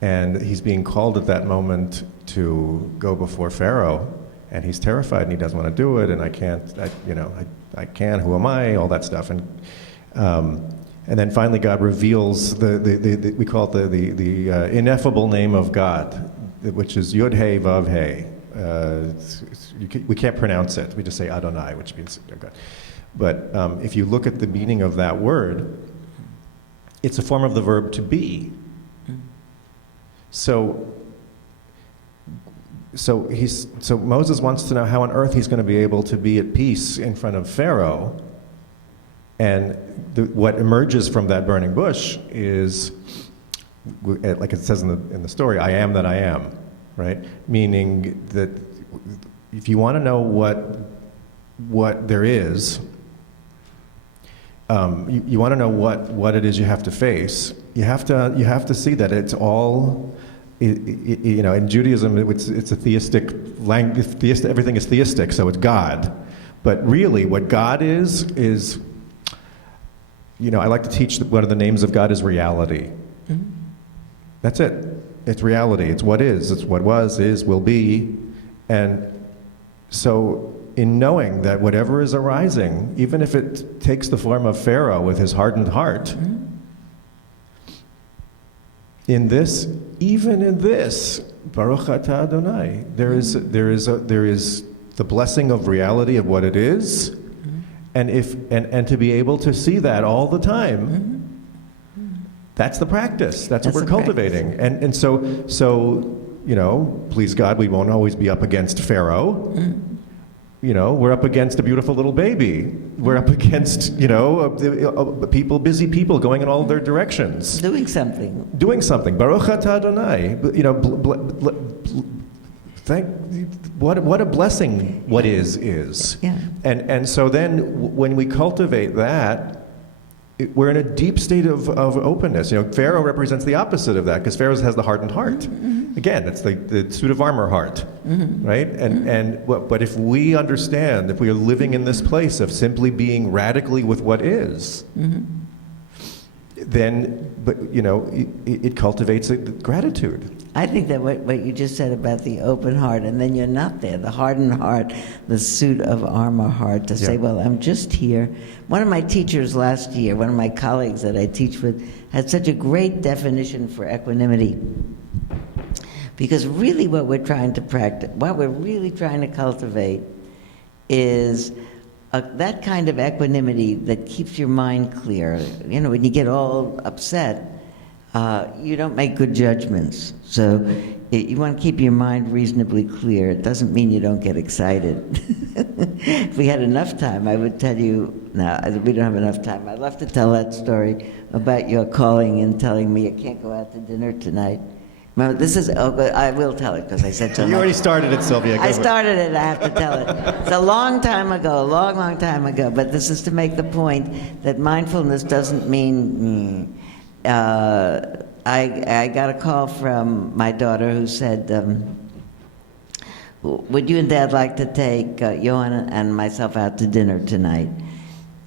and he's being called at that moment to go before Pharaoh, and he's terrified and he doesn't want to do it, and I can't, who am I, all that stuff, and then finally God reveals we call it the ineffable name of God, which is Yud Hey Vav Hey. We can't pronounce it. We just say Adonai, which means God. But if you look at the meaning of that word, it's a form of the verb to be. So Moses wants to know how on earth he's going to be able to be at peace in front of Pharaoh. And what emerges from that burning bush is, like it says in the story, I am that I am, right? Meaning that if you want to know what there is, you want to know what it is you have to face. You have to see that it's all, you know, in Judaism it's a theistic language. Everything is theistic, so it's God. But really, what God is, you know, I like to teach that one of the names of God is reality. Mm-hmm. That's it. It's reality. It's what is. It's what was, is, will be. And so in knowing that whatever is arising, even if it takes the form of Pharaoh with his hardened heart, mm-hmm. Even in this, Baruch Atah Adonai, there is the blessing of reality of what it is, mm-hmm. and to be able to see that all the time. Mm-hmm. That's the practice. That's what we're cultivating. Practice. And so, you know, please God, we won't always be up against Pharaoh. Mm-hmm. You know, we're up against a beautiful little baby. We're up against, you know, busy people going in all of their directions. Doing something. Baruch Atah Adonai. You know, what a blessing what is. Yeah. And so then when we cultivate that, we're in a deep state of openness. You know, Pharaoh represents the opposite of that, because Pharaoh has the hardened heart. Mm-hmm. Again, it's the suit of armor heart, mm-hmm. right? But if we understand, if we are living in this place of simply being radically with what is, mm-hmm. then, you know, it cultivates gratitude. I think that what you just said about the open heart, and then you're not there, the hardened heart, the suit of armor heart, to say, well, I'm just here. One of my teachers last year, one of my colleagues that I teach with, had such a great definition for equanimity. Because really what we're trying to practice, what we're really trying to cultivate is that kind of equanimity that keeps your mind clear. You know, when you get all upset, you don't make good judgments. So you want to keep your mind reasonably clear. It doesn't mean you don't get excited. If we had enough time, I would tell you, no, we don't have enough time. I'd love to tell that story about your calling and telling me you can't go out to dinner tonight. Well, I will tell it because I said so much. You already started it, Sylvia. I started it, I have to tell it. It's a long time ago, long time ago, but this is to make the point that mindfulness doesn't mean, I got a call from my daughter who said, would you and Dad like to take Johan and myself out to dinner tonight?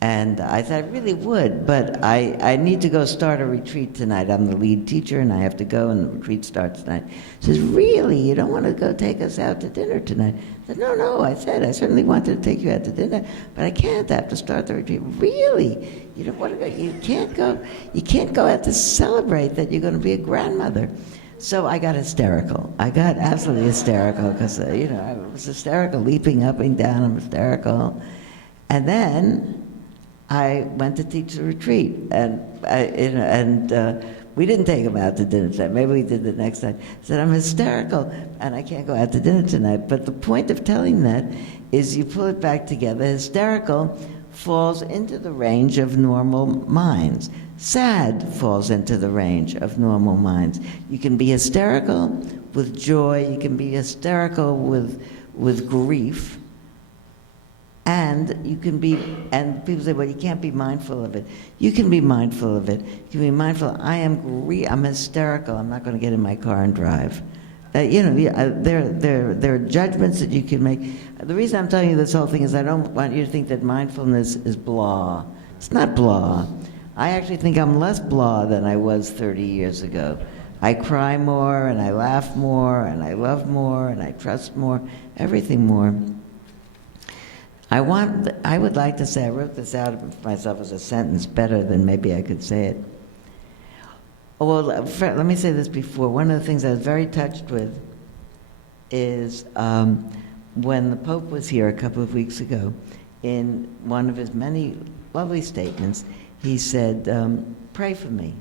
And I said, I really would, but I need to go start a retreat tonight. I'm the lead teacher, and I have to go, and the retreat starts tonight. She says, really? You don't want to go take us out to dinner tonight? I said, no. I said, I certainly wanted to take you out to dinner, but I can't. I have to start the retreat. Really? You don't want to go? You can't go? You can't go out to celebrate that you're going to be a grandmother. So I got hysterical. I got absolutely hysterical because, you know, I was hysterical, leaping up and down. I'm hysterical. And then I went to teach the retreat, and we didn't take him out to dinner tonight. Maybe we did the next time. I said, I'm hysterical, and I can't go out to dinner tonight. But the point of telling that is you pull it back together. Hysterical falls into the range of normal minds. Sad falls into the range of normal minds. You can be hysterical with joy. You can be hysterical with grief. And you can be, and people say, well, you can't be mindful of it. You can be mindful of it. You can be mindful, I'm hysterical, I'm not going to get in my car and drive. You know, there are judgments that you can make. The reason I'm telling you this whole thing is I don't want you to think that mindfulness is blah. It's not blah. I actually think I'm less blah than I was 30 years ago. I cry more, and I laugh more, and I love more, and I trust more, everything more. I would like to say, I wrote this out of myself as a sentence better than maybe I could say it. Well, let me say this before. One of the things I was very touched with is when the Pope was here a couple of weeks ago, in one of his many lovely statements, he said, pray for me.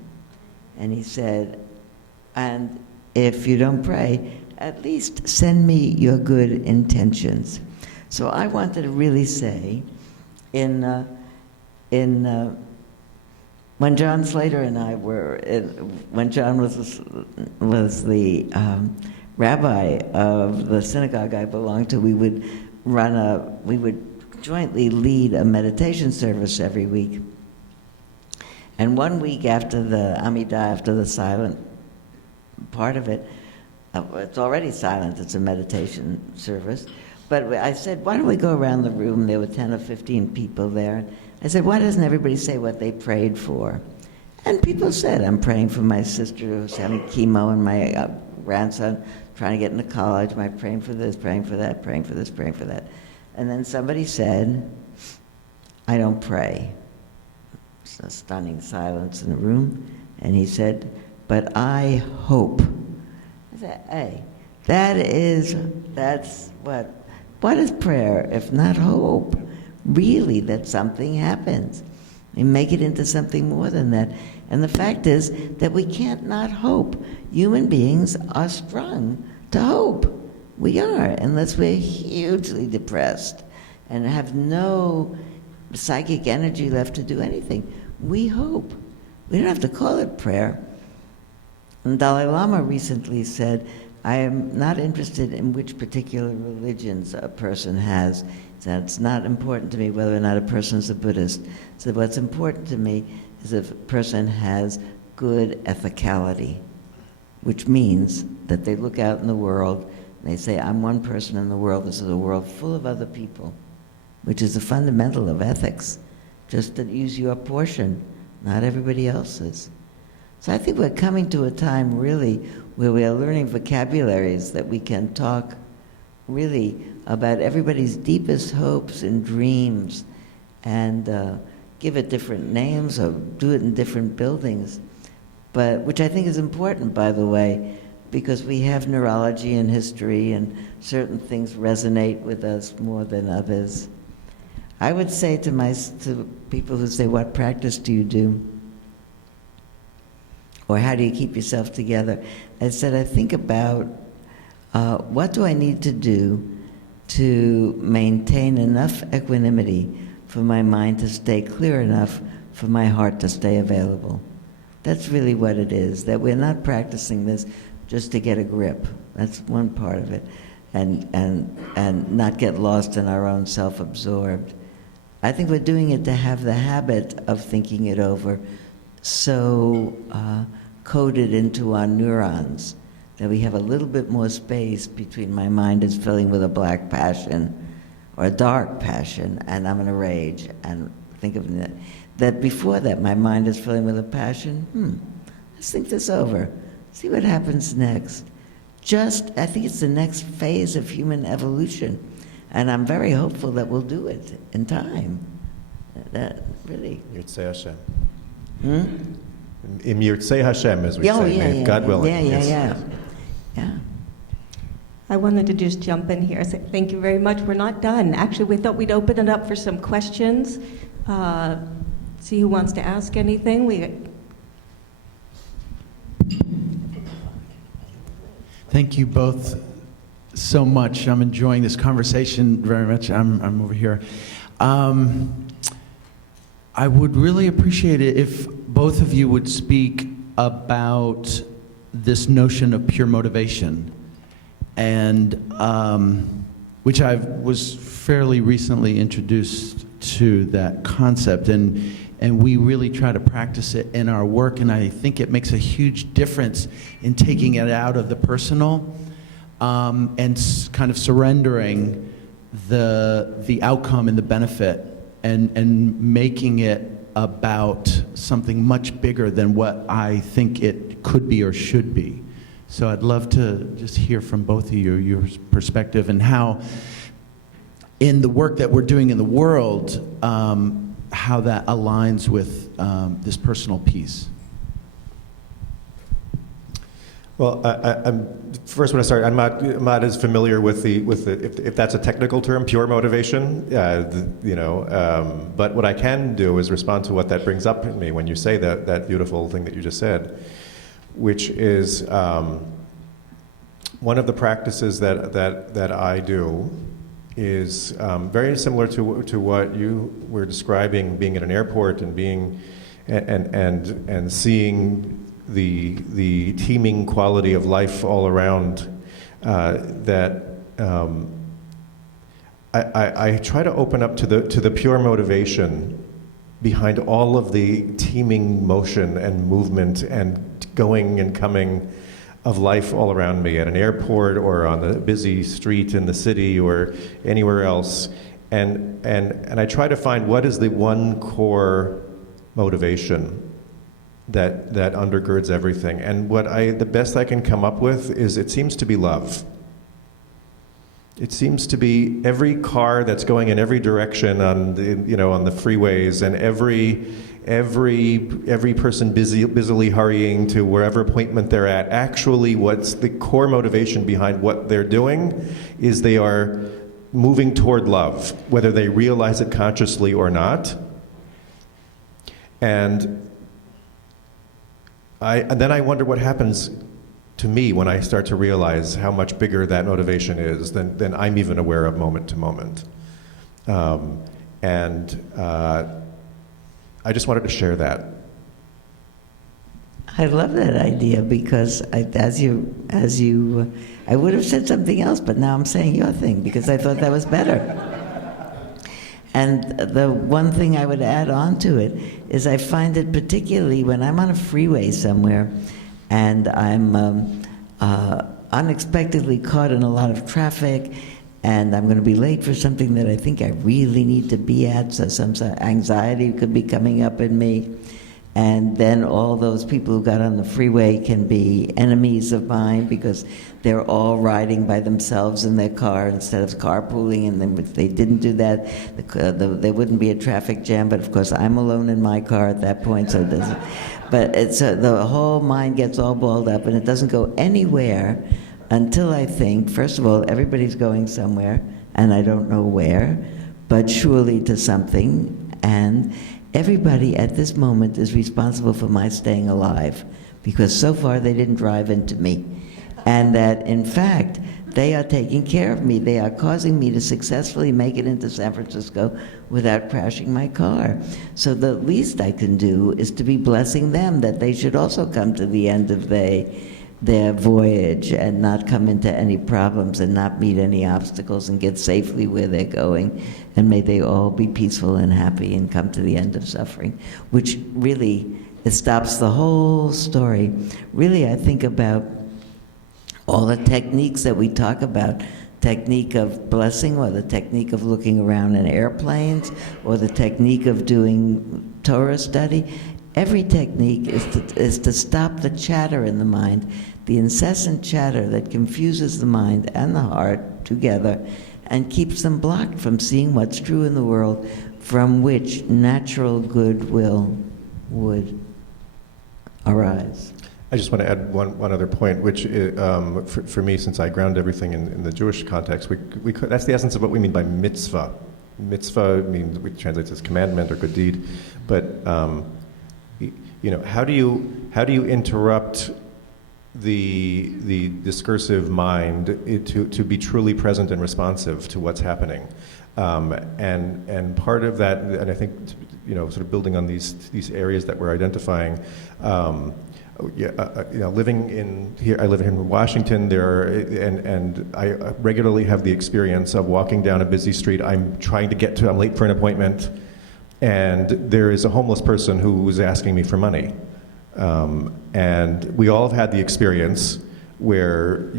And he said, and if you don't pray, at least send me your good intentions. So I wanted to really say, when John Slater and I were, when John was the rabbi of the synagogue I belonged to, we would jointly lead a meditation service every week. And 1 week after the Amidah, after the silent part of it, it's already silent, it's a meditation service. But I said, why don't we go around the room? There were 10 or 15 people there. I said, why doesn't everybody say what they prayed for? And people said, I'm praying for my sister who's having chemo and my grandson trying to get into college. I'm praying for this, praying for that, praying for this, praying for that. And then somebody said, I don't pray. It's a stunning silence in the room. And he said, but I hope. I said, hey, that's what is prayer if not hope? Really, that something happens. We make it into something more than that. And the fact is that we can't not hope. Human beings are strung to hope. We are, unless we're hugely depressed and have no psychic energy left to do anything. We hope. We don't have to call it prayer. And Dalai Lama recently said, I am not interested in which particular religions a person has. So it's not important to me whether or not a person is a Buddhist. So what's important to me is if a person has good ethicality, which means that they look out in the world and they say, I'm one person in the world, this is a world full of other people, which is the fundamental of ethics. Just to use your portion, not everybody else's. So I think we're coming to a time really where we are learning vocabularies that we can talk really about everybody's deepest hopes and dreams and give it different names or do it in different buildings. But which I think is important, by the way, because we have neurology and history and certain things resonate with us more than others. I would say to people who say, what practice do you do? Or how do you keep yourself together? I said, I think about what do I need to do to maintain enough equanimity for my mind to stay clear enough for my heart to stay available. That's really what it is, that we're not practicing this just to get a grip. That's one part of it. And not get lost in our own self-absorbed. I think we're doing it to have the habit of thinking it over so coded into our neurons that we have a little bit more space between my mind is filling with a black passion or a dark passion and I'm in a rage and think of that before that my mind is filling with a passion, let's think this over, see what happens next. I think it's the next phase of human evolution and I'm very hopeful that we'll do it in time. That really. Yirtzeh Hashem. Im Yirtzeh Hashem, as we say, God willing. Yeah. I wanted to just jump in here. Say thank you very much. We're not done. Actually, we thought we'd open it up for some questions. See who wants to ask anything. Thank you both so much. I'm enjoying this conversation very much. I'm over here. I would really appreciate it if both of you would speak about this notion of pure motivation, and which I was fairly recently introduced to that concept, and we really try to practice it in our work, and I think it makes a huge difference in taking it out of the personal and kind of surrendering the outcome and the benefit and making it about something much bigger than what I think it could be or should be. So I'd love to just hear from both of you, your perspective, and how in the work that we're doing in the world, how that aligns with this personal piece. Well, first when I start, I'm not as familiar with the if that's a technical term, pure motivation, but what I can do is respond to what that brings up in me when you say that beautiful thing that you just said, which is one of the practices that I do is very similar to what you were describing, being at an airport and being and seeing the teeming quality of life all around, that I try to open up to the pure motivation behind all of the teeming motion and movement and going and coming of life all around me at an airport or on the busy street in the city or anywhere else. And I try to find what is the one core motivation that undergirds everything. And the best I can come up with is it seems to be love. It seems to be every car that's going in every direction on the freeways, and every person busily hurrying to wherever appointment they're at. Actually, what's the core motivation behind what they're doing is they are moving toward love, whether they realize it consciously or not. And then I wonder what happens to me when I start to realize how much bigger that motivation is than I'm even aware of moment to moment. I just wanted to share that. I love that idea because I would have said something else, but now I'm saying your thing because I thought that was better. And the one thing I would add on to it is I find it particularly when I'm on a freeway somewhere and I'm unexpectedly caught in a lot of traffic and I'm going to be late for something that I think I really need to be at, so some anxiety could be coming up in me. And then all those people who got on the freeway can be enemies of mine because they're all riding by themselves in their car instead of carpooling. And then if they didn't do that, there wouldn't be a traffic jam. But of course, I'm alone in my car at that point, so it doesn't. But the whole mind gets all balled up, and it doesn't go anywhere until I think, first of all, everybody's going somewhere, and I don't know where, but surely to something, and everybody at this moment is responsible for my staying alive, because so far they didn't drive into me. And that, in fact, they are taking care of me. They are causing me to successfully make it into San Francisco without crashing my car. So the least I can do is to be blessing them that they should also come to the end of their voyage and not come into any problems and not meet any obstacles and get safely where they're going. And may they all be peaceful and happy and come to the end of suffering, which really, it stops the whole story. Really, I think about all the techniques that we talk about, technique of blessing, or the technique of looking around in airplanes, or the technique of doing Torah study. Every technique is to stop the chatter in the mind, the incessant chatter that confuses the mind and the heart together and keeps them blocked from seeing what's true in the world, from which natural goodwill would arise. I just want to add one other point, which for me, since I ground everything in the Jewish context, that's the essence of what we mean by mitzvah. Mitzvah means, we translate as commandment or good deed, but how do you interrupt the discursive mind to be truly present and responsive to what's happening? And part of that, and I think sort of building on these areas that we're identifying. Living in here, I live in Washington. And I regularly have the experience of walking down a busy street. I'm late for an appointment, and there is a homeless person who's asking me for money. And we all have had the experience where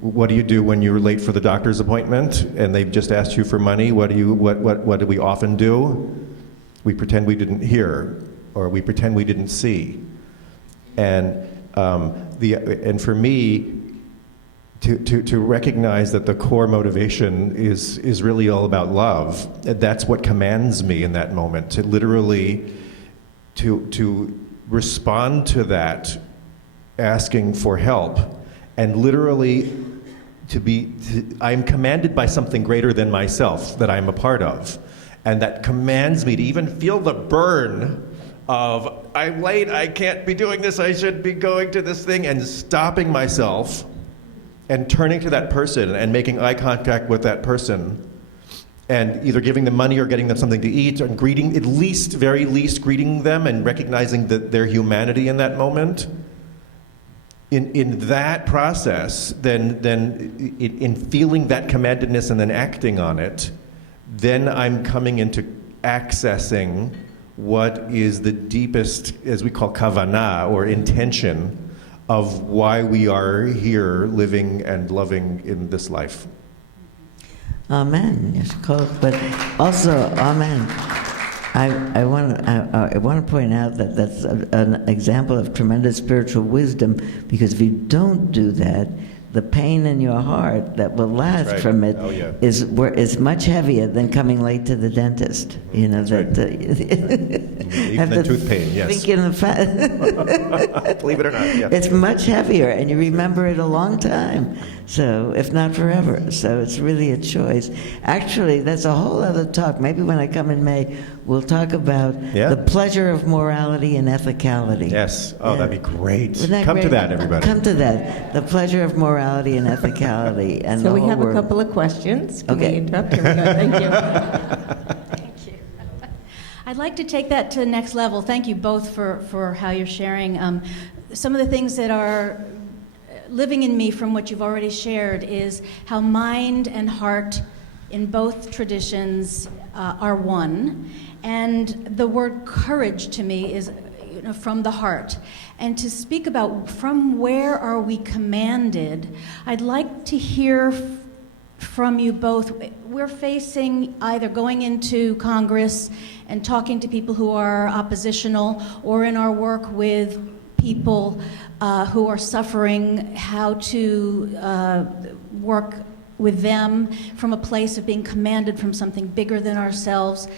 what do you do when you're late for the doctor's appointment and they've just asked you for money? What do we often do? We pretend we didn't hear, or we pretend we didn't see. And for me, to recognize that the core motivation is really all about love. That's what commands me in that moment, to literally to respond to asking for help, and literally I'm commanded by something greater than myself that I'm a part of, and that commands me to even feel the burn of, I'm late, I can't be doing this, I should be going to this thing, and stopping myself and turning to that person and making eye contact with that person and either giving them money or getting them something to eat, and very least greeting them and recognizing their humanity in that moment. In that process, then in feeling that commandedness and then acting on it, then I'm coming into accessing what is the deepest, as we call kavanah, or intention, of why we are here living and loving in this life. Amen. Yes, but also, amen. I want to point out that that's an example of tremendous spiritual wisdom, because if you don't do that, the pain in your heart that will last right. from it Oh, yeah. is much heavier than coming late to the dentist. You know, That's that Even the tooth pain, yes. Thinking of Believe it or not, yeah. it's much heavier, and you remember it a long time, so if not forever. So it's really a choice. Actually, that's a whole other talk. Maybe when I come in May, we'll talk about Yeah. the pleasure of morality and ethicality. Yes. Oh, Yeah. that'd be great. Isn't that Come to great? that, everybody. Come to that. The pleasure of morality and ethicality. And So the we whole have a world. couple of questions. Can Okay. we interrupt? Here we go. Thank you. Thank you. I'd like to take that to the next level. Thank you both for how you're sharing. Some of the things that are living in me from what you've already shared is how mind and heart in both traditions are one. And the word courage to me is from the heart. And to speak about from where are we commanded, I'd like to hear from you both. We're facing either going into Congress and talking to people who are oppositional, or in our work with people who are suffering, how to work with them from a place of being commanded from something bigger than ourselves,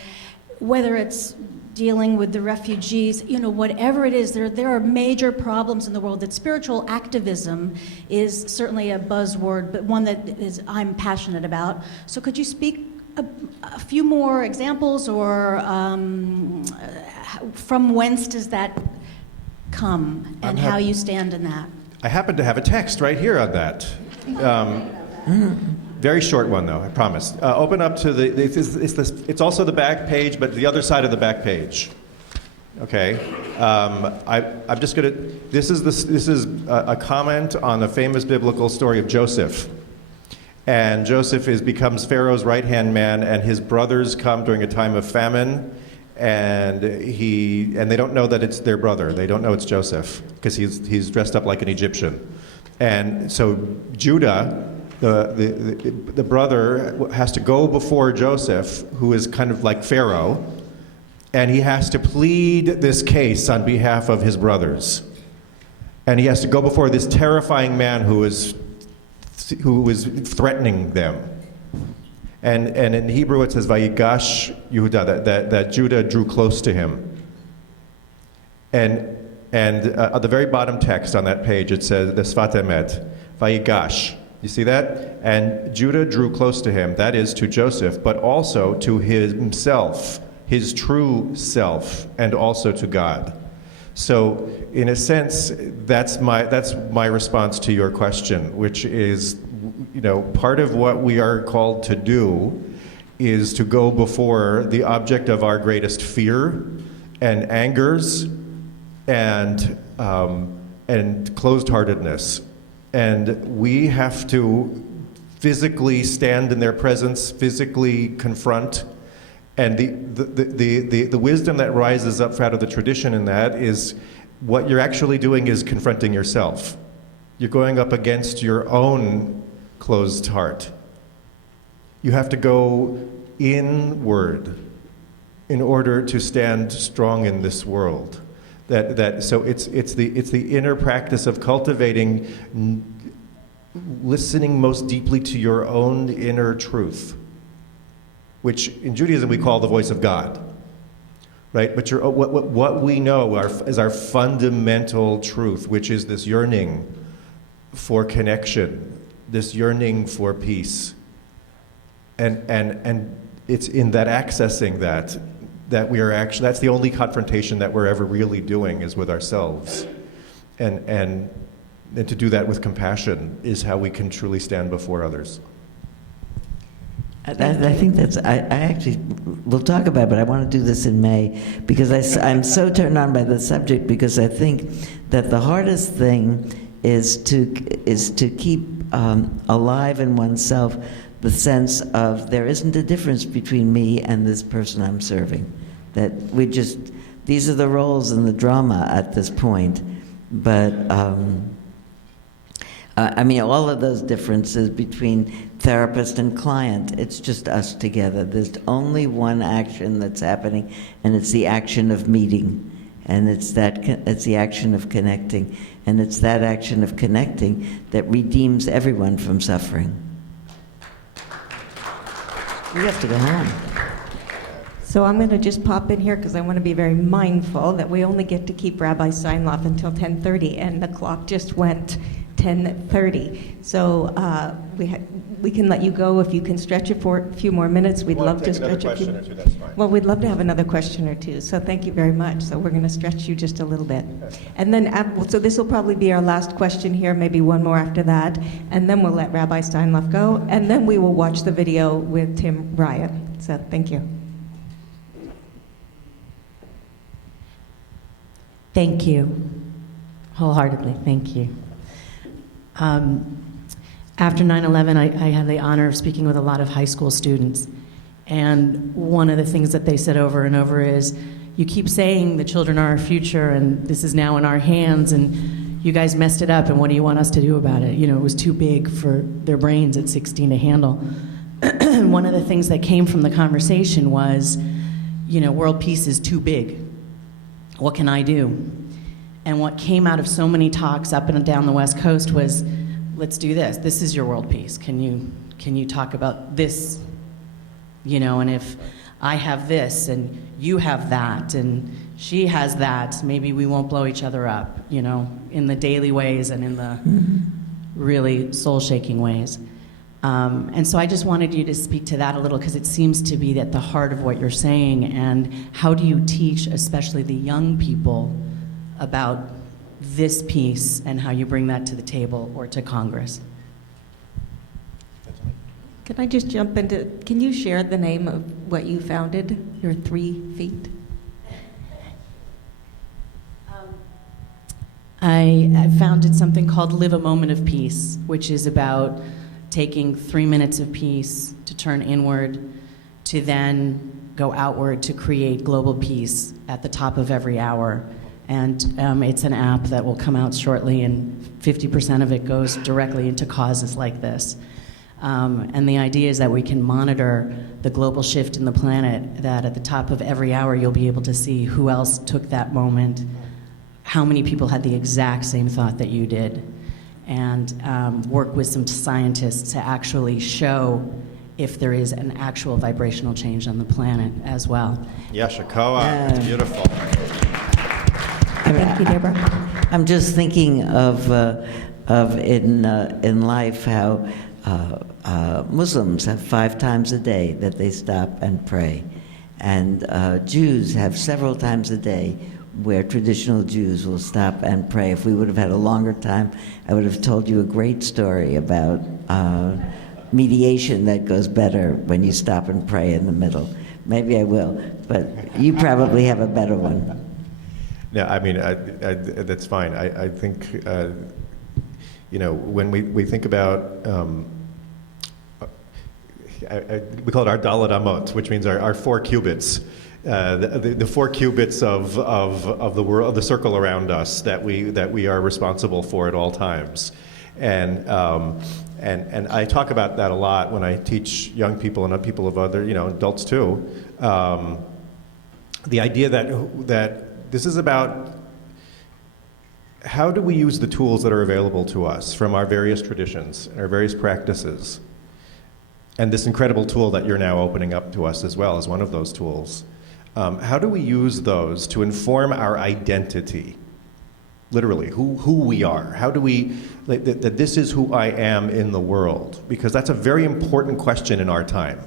whether it's dealing with the refugees, whatever it is, there are major problems in the world. That spiritual activism is certainly a buzzword, but one that I'm passionate about. So could you speak a few more examples, or from whence does that come, and how you stand in that? I happen to have a text right here on that. Very short one, though, I promise. Open up to it's also the back page, but the other side of the back page. Okay. I'm just going to, this is a comment on the famous biblical story of Joseph. And Joseph becomes Pharaoh's right-hand man, and his brothers come during a time of famine, and they don't know that it's their brother. They don't know it's Joseph, because he's dressed up like an Egyptian. And so Judah, the brother, has to go before Joseph, who is kind of like Pharaoh, and he has to plead this case on behalf of his brothers. And he has to go before this terrifying man who is threatening them. And in Hebrew it says, Vayigash Yehuda, that Judah drew close to him. And at the very bottom text on that page, it says, the Sfat Emet, Vayigash. You see that? And Judah drew close to him, that is, to Joseph, but also to himself, his true self, and also to God. So, in a sense, that's my response to your question, which is, part of what we are called to do is to go before the object of our greatest fear and angers and closed-heartedness. And we have to physically stand in their presence, physically confront. And the wisdom that rises up out of the tradition in that is what you're actually doing is confronting yourself. You're going up against your own closed heart. You have to go inward in order to stand strong in this world. So it's the inner practice of cultivating, listening most deeply to your own inner truth, which in Judaism we call the voice of God, right? But what we know is our fundamental truth, which is this yearning for connection, this yearning for peace, and it's in that accessing that we are actually, that's the only confrontation that we're ever really doing is with ourselves. And to do that with compassion is how we can truly stand before others. I think I actually, we'll talk about it, but I want to do this in May, because I'm so turned on by the subject, because I think that the hardest thing is to keep alive in oneself the sense of there isn't a difference between me and this person I'm serving. That these are the roles in the drama at this point. But, I mean, all of those differences between therapist and client, it's just us together. There's only one action that's happening, and it's the action of meeting. And it's the action of connecting. And it's that action of connecting that redeems everyone from suffering. We have to go home. So I'm going to just pop in here because I want to be very mindful that we only get to keep Rabbi Steinlauf until 10:30, and the clock just went 10:30. So we can let you go if you can stretch it for a few more minutes. We'd love to stretch a few. Question or two, that's fine. Well, we'd love to have another question or two. So thank you very much. So we're going to stretch you just a little bit, and then so this will probably be our last question here. Maybe one more after that, and then we'll let Rabbi Steinlauf go, and then we will watch the video with Tim Ryan. So thank you. Thank you. Wholeheartedly, thank you. After 9/11, I had the honor of speaking with a lot of high school students. And one of the things that they said over and over is, you keep saying the children are our future and this is now in our hands and you guys messed it up and what do you want us to do about it? You know, it was too big for their brains at 16 to handle. One of the things that came from the conversation was, you know, world peace is too big. What can I do? And what came out of so many talks up and down the West Coast was, let's do this. This is your world peace. Can you talk about this? You know, and if I have this and you have that and she has that, maybe we won't blow each other up, you know, in the daily ways and in the really soul-shaking ways. And so I just wanted you to speak to that a little because it seems to be at the heart of what you're saying. And how do you teach, especially the young people, about this piece and how you bring that to the table or to Congress? Can I just jump into, can you share the name of what you founded, your 3 feet? I founded something called Live a Moment of Peace, which is about taking 3 minutes of peace to turn inward, to then go outward to create global peace at the top of every hour. And it's an app that will come out shortly, and 50% of it goes directly into causes like this. And the idea is that we can monitor the global shift in the planet, that at the top of every hour you'll be able to see who else took that moment, how many people had the exact same thought that you did, and work with some scientists to actually show if there is an actual vibrational change on the planet as well. Yashikoa, it's beautiful. Thank you, Deborah. I'm just thinking of in life how Muslims have 5 times a day that they stop and pray, and Jews have several times a day where traditional Jews will stop and pray. If we would have had a longer time, I would have told you a great story about mediation that goes better when you stop and pray in the middle. Maybe I will, but you probably have a better one. No, I mean, that's fine. I think, you know, when we think about, we call it our Dalet Amot, which means our 4 cubits. The 4 cubits of the world, of the circle around us that we are responsible for at all times, and I talk about that a lot when I teach young people and people of other, you know, adults too. The idea that this is about how do we use the tools that are available to us from our various traditions, our various practices, and this incredible tool that you're now opening up to us as well as one of those tools. How do we use those to inform our identity? Literally, who we are. How do we, that this is who I am in the world? Because that's a very important question in our time.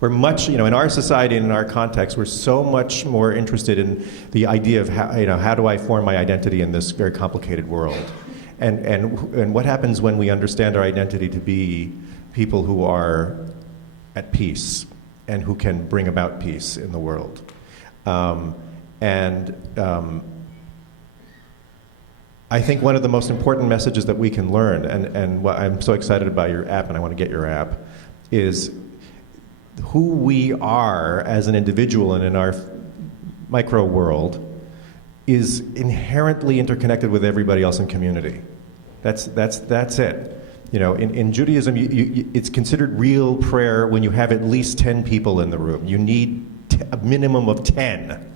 We're much, you know, in our society and in our context, we're so much more interested in the idea of how, you know, how do I form my identity in this very complicated world? And what happens when we understand our identity to be people who are at peace and who can bring about peace in the world? I think one of the most important messages that we can learn, and what I'm so excited about your app, and I want to get your app, is who we are as an individual and in our micro world is inherently interconnected with everybody else in community. That's it. You know, in Judaism, it's considered real prayer when you have at least 10 people in the room. You need a minimum of 10.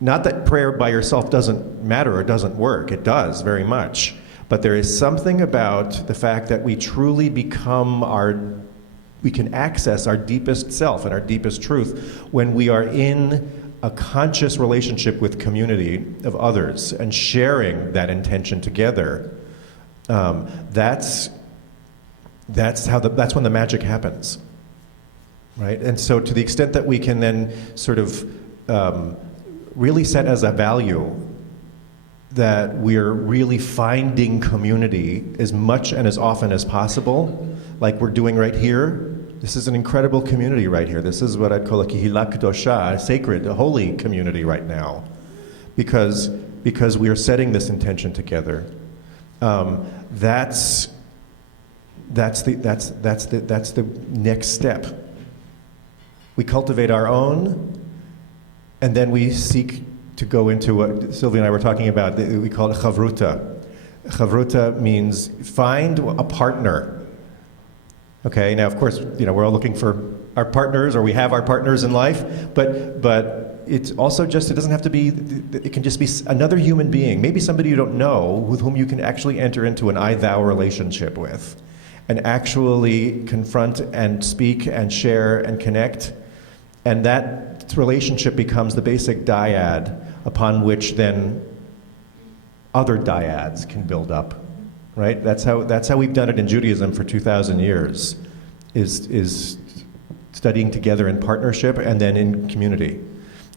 Not that prayer by yourself doesn't matter or doesn't work. It does very much. But there is something about the fact that we truly we can access our deepest self and our deepest truth when we are in a conscious relationship with community of others and sharing that intention together. That's when the magic happens, right? And so, to the extent that we can then sort of really set as a value that we're really finding community as much and as often as possible, like we're doing right here. This is an incredible community right here. This is what I'd call a kihila kedosha, a sacred, a holy community right now, because we are setting this intention together. That's the next step. We cultivate our own, and then we seek to go into what Sylvia and I were talking about. We call it chavruta. Chavruta means find a partner. Okay. Now, of course, you know, we're all looking for our partners, or we have our partners in life, but it's also just, it doesn't have to be, it can just be another human being, maybe somebody you don't know, with whom you can actually enter into an I-thou relationship with, and actually confront and speak and share and connect. And that relationship becomes the basic dyad upon which then other dyads can build up, right? That's how we've done it in Judaism for 2,000 years, is studying together in partnership and then in community.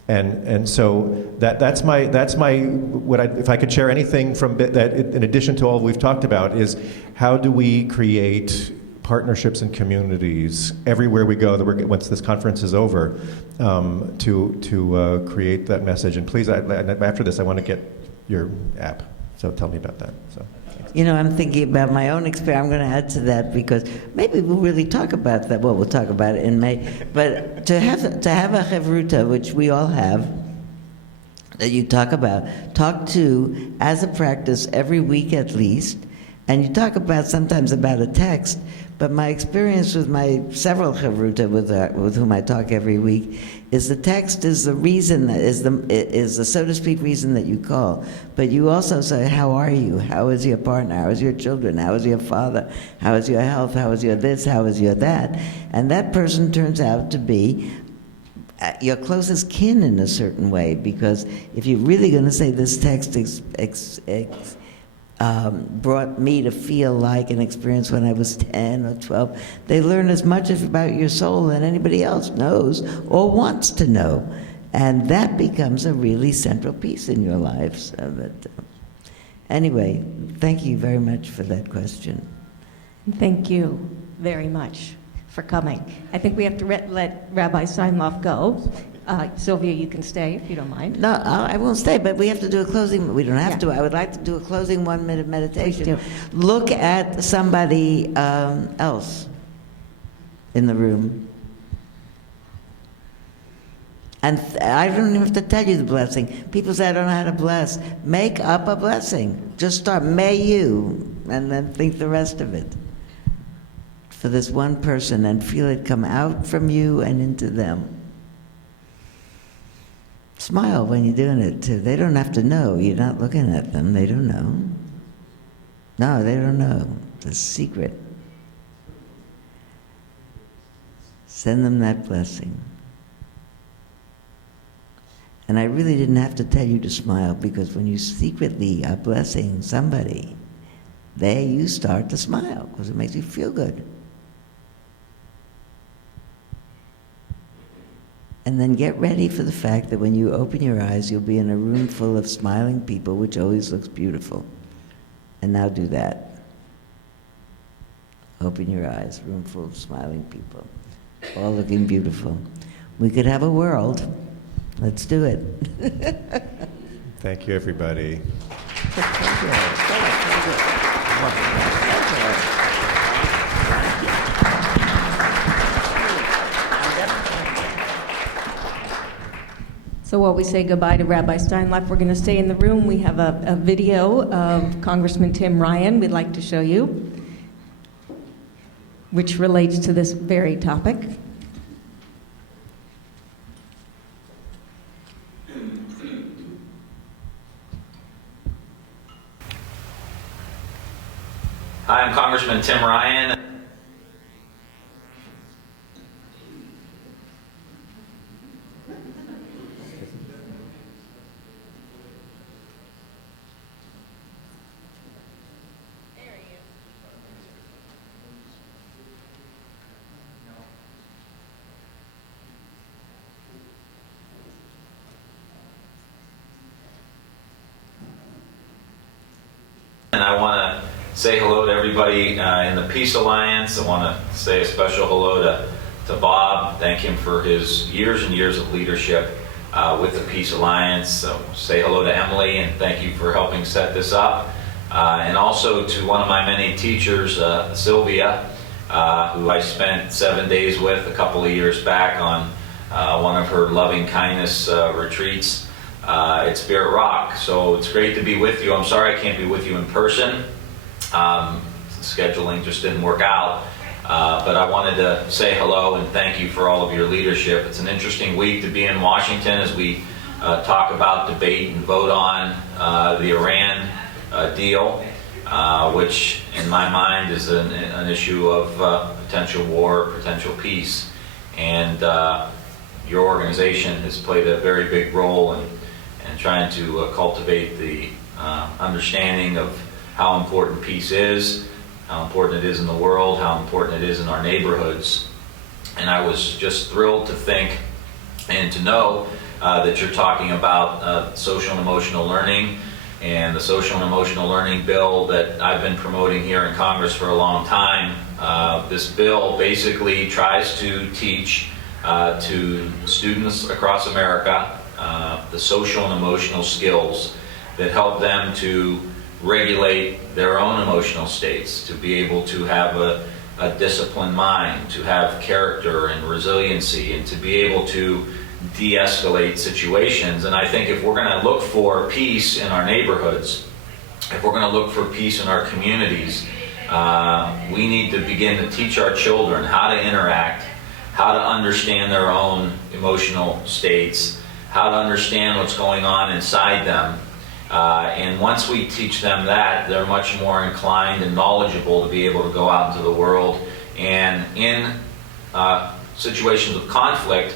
And so that's my if I could share anything from that, in addition to all we've talked about, is how do we create partnerships and communities everywhere we go, once this conference is over, to create that message. And please, after this, I want to get your app. So tell me about that. So. You know, I'm thinking about my own experience. I'm going to add to that because maybe we'll really talk about that. Well, we'll talk about it in May. But to have a chavruta, which we all have, that you talk to as a practice every week at least, and you talk about sometimes about a text. But my experience with my several chavruta with whom I talk every week is the text is the reason, is the so to speak reason that you call. But you also say, how are you? How is your partner? How is your children? How is your father? How is your health? How is your this? How is your that? And that person turns out to be your closest kin in a certain way, because if you're really going to say this text brought me to feel like an experience when I was 10 or 12. They learn as much about your soul than anybody else knows or wants to know. And that becomes a really central piece in your life. So that, anyway, thank you very much for that question. Thank you very much for coming. I think we have to let Rabbi Stein-Loff go. Sylvia, you can stay if you don't mind. No, I won't stay, but we have to do a closing. We don't have Yeah. to. I would like to do a closing 1-minute meditation. Please do. Look at somebody else in the room. And I don't even have to tell you the blessing. People say, I don't know how to bless. Make up a blessing. Just start, may you, and then think the rest of it for this one person, and feel it come out from you and into them. Smile when you're doing it, too. They don't have to know. You're not looking at them. They don't know. No, they don't know. It's a secret. Send them that blessing. And I really didn't have to tell you to smile, because when you secretly are blessing somebody, there you start to smile, because it makes you feel good. And then get ready for the fact that when you open your eyes, you'll be in a room full of smiling people, which always looks beautiful. And now do that. Open your eyes, room full of smiling people, all looking beautiful. We could have a world. Let's do it. Thank you, everybody. Thank you. So while we say goodbye to Rabbi Steinlauf, we're going to stay in the room. We have a video of Congressman Tim Ryan we'd like to show you, which relates to this very topic. Hi, I'm Congressman Tim Ryan. And I want to say hello to everybody in the Peace Alliance. I want to say a special hello to Bob. Thank him for his years and years of leadership with the Peace Alliance. So say hello to Emily, and thank you for helping set this up. And also to one of my many teachers, Sylvia, who I spent 7 days with a couple of years back on one of her loving kindness retreats. It's Spirit Rock, so it's great to be with you. I'm sorry I can't be with you in person. Scheduling just didn't work out, but I wanted to say hello and thank you for all of your leadership. It's an interesting week to be in Washington as we talk about, debate, and vote on the Iran deal, which in my mind is an issue of potential war, potential peace. And your organization has played a very big role in trying to cultivate the understanding of how important peace is, how important it is in the world, how important it is in our neighborhoods. And I was just thrilled to think and to know that you're talking about social and emotional learning, and the social and emotional learning bill that I've been promoting here in Congress for a long time. This bill basically tries to teach to students across America the social and emotional skills that help them to regulate their own emotional states, to be able to have a disciplined mind, to have character and resiliency, and to be able to de-escalate situations. And I think if we're going to look for peace in our neighborhoods, if we're going to look for peace in our communities, we need to begin to teach our children how to interact, how to understand their own emotional states, how to understand what's going on inside them. And once we teach them that, they're much more inclined and knowledgeable to be able to go out into the world and in situations of conflict,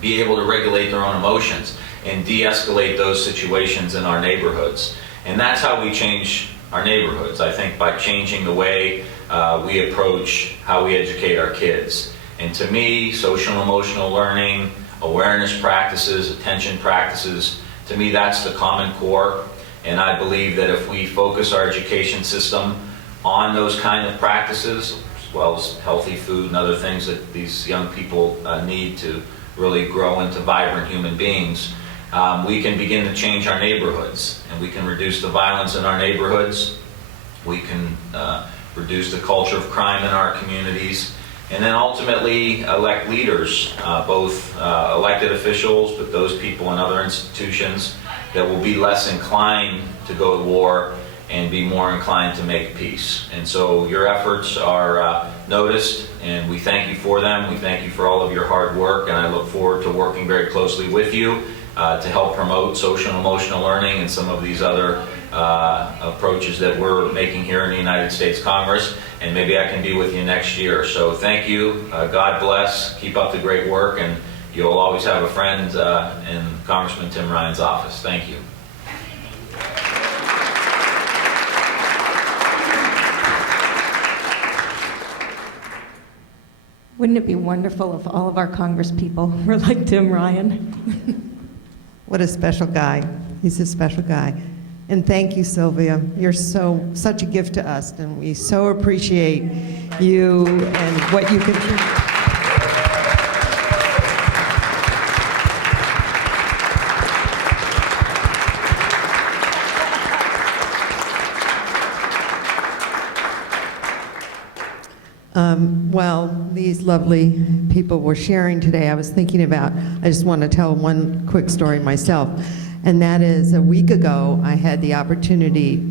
be able to regulate their own emotions and de-escalate those situations in our neighborhoods. And that's how we change our neighborhoods, I think, by changing the way we approach how we educate our kids. And to me, social and emotional learning, awareness practices, attention practices, to me that's the common core. And I believe that if we focus our education system on those kind of practices, as well as healthy food and other things that these young people need to really grow into vibrant human beings, we can begin to change our neighborhoods, and we can reduce the violence in our neighborhoods. We can reduce the culture of crime in our communities, and then ultimately elect leaders, both elected officials, but those people in other institutions that will be less inclined to go to war and be more inclined to make peace. And so your efforts are noticed, and we thank you for them. We thank you for all of your hard work, and I look forward to working very closely with you to help promote social and emotional learning and some of these other approaches that we're making here in the United States Congress. And maybe I can be with you next year. So thank you. God bless. Keep up the great work, and you'll always have a friend in Congressman Tim Ryan's office. Thank you. Wouldn't it be wonderful if all of our Congress people were like Tim Ryan? What a special guy. He's a special guy. And thank you, Sylvia. You're such a gift to us, and we so appreciate you and what you contribute. Well, these lovely people people were sharing today, I was thinking about, I just want to tell one quick story myself, and that is a week ago I had the opportunity,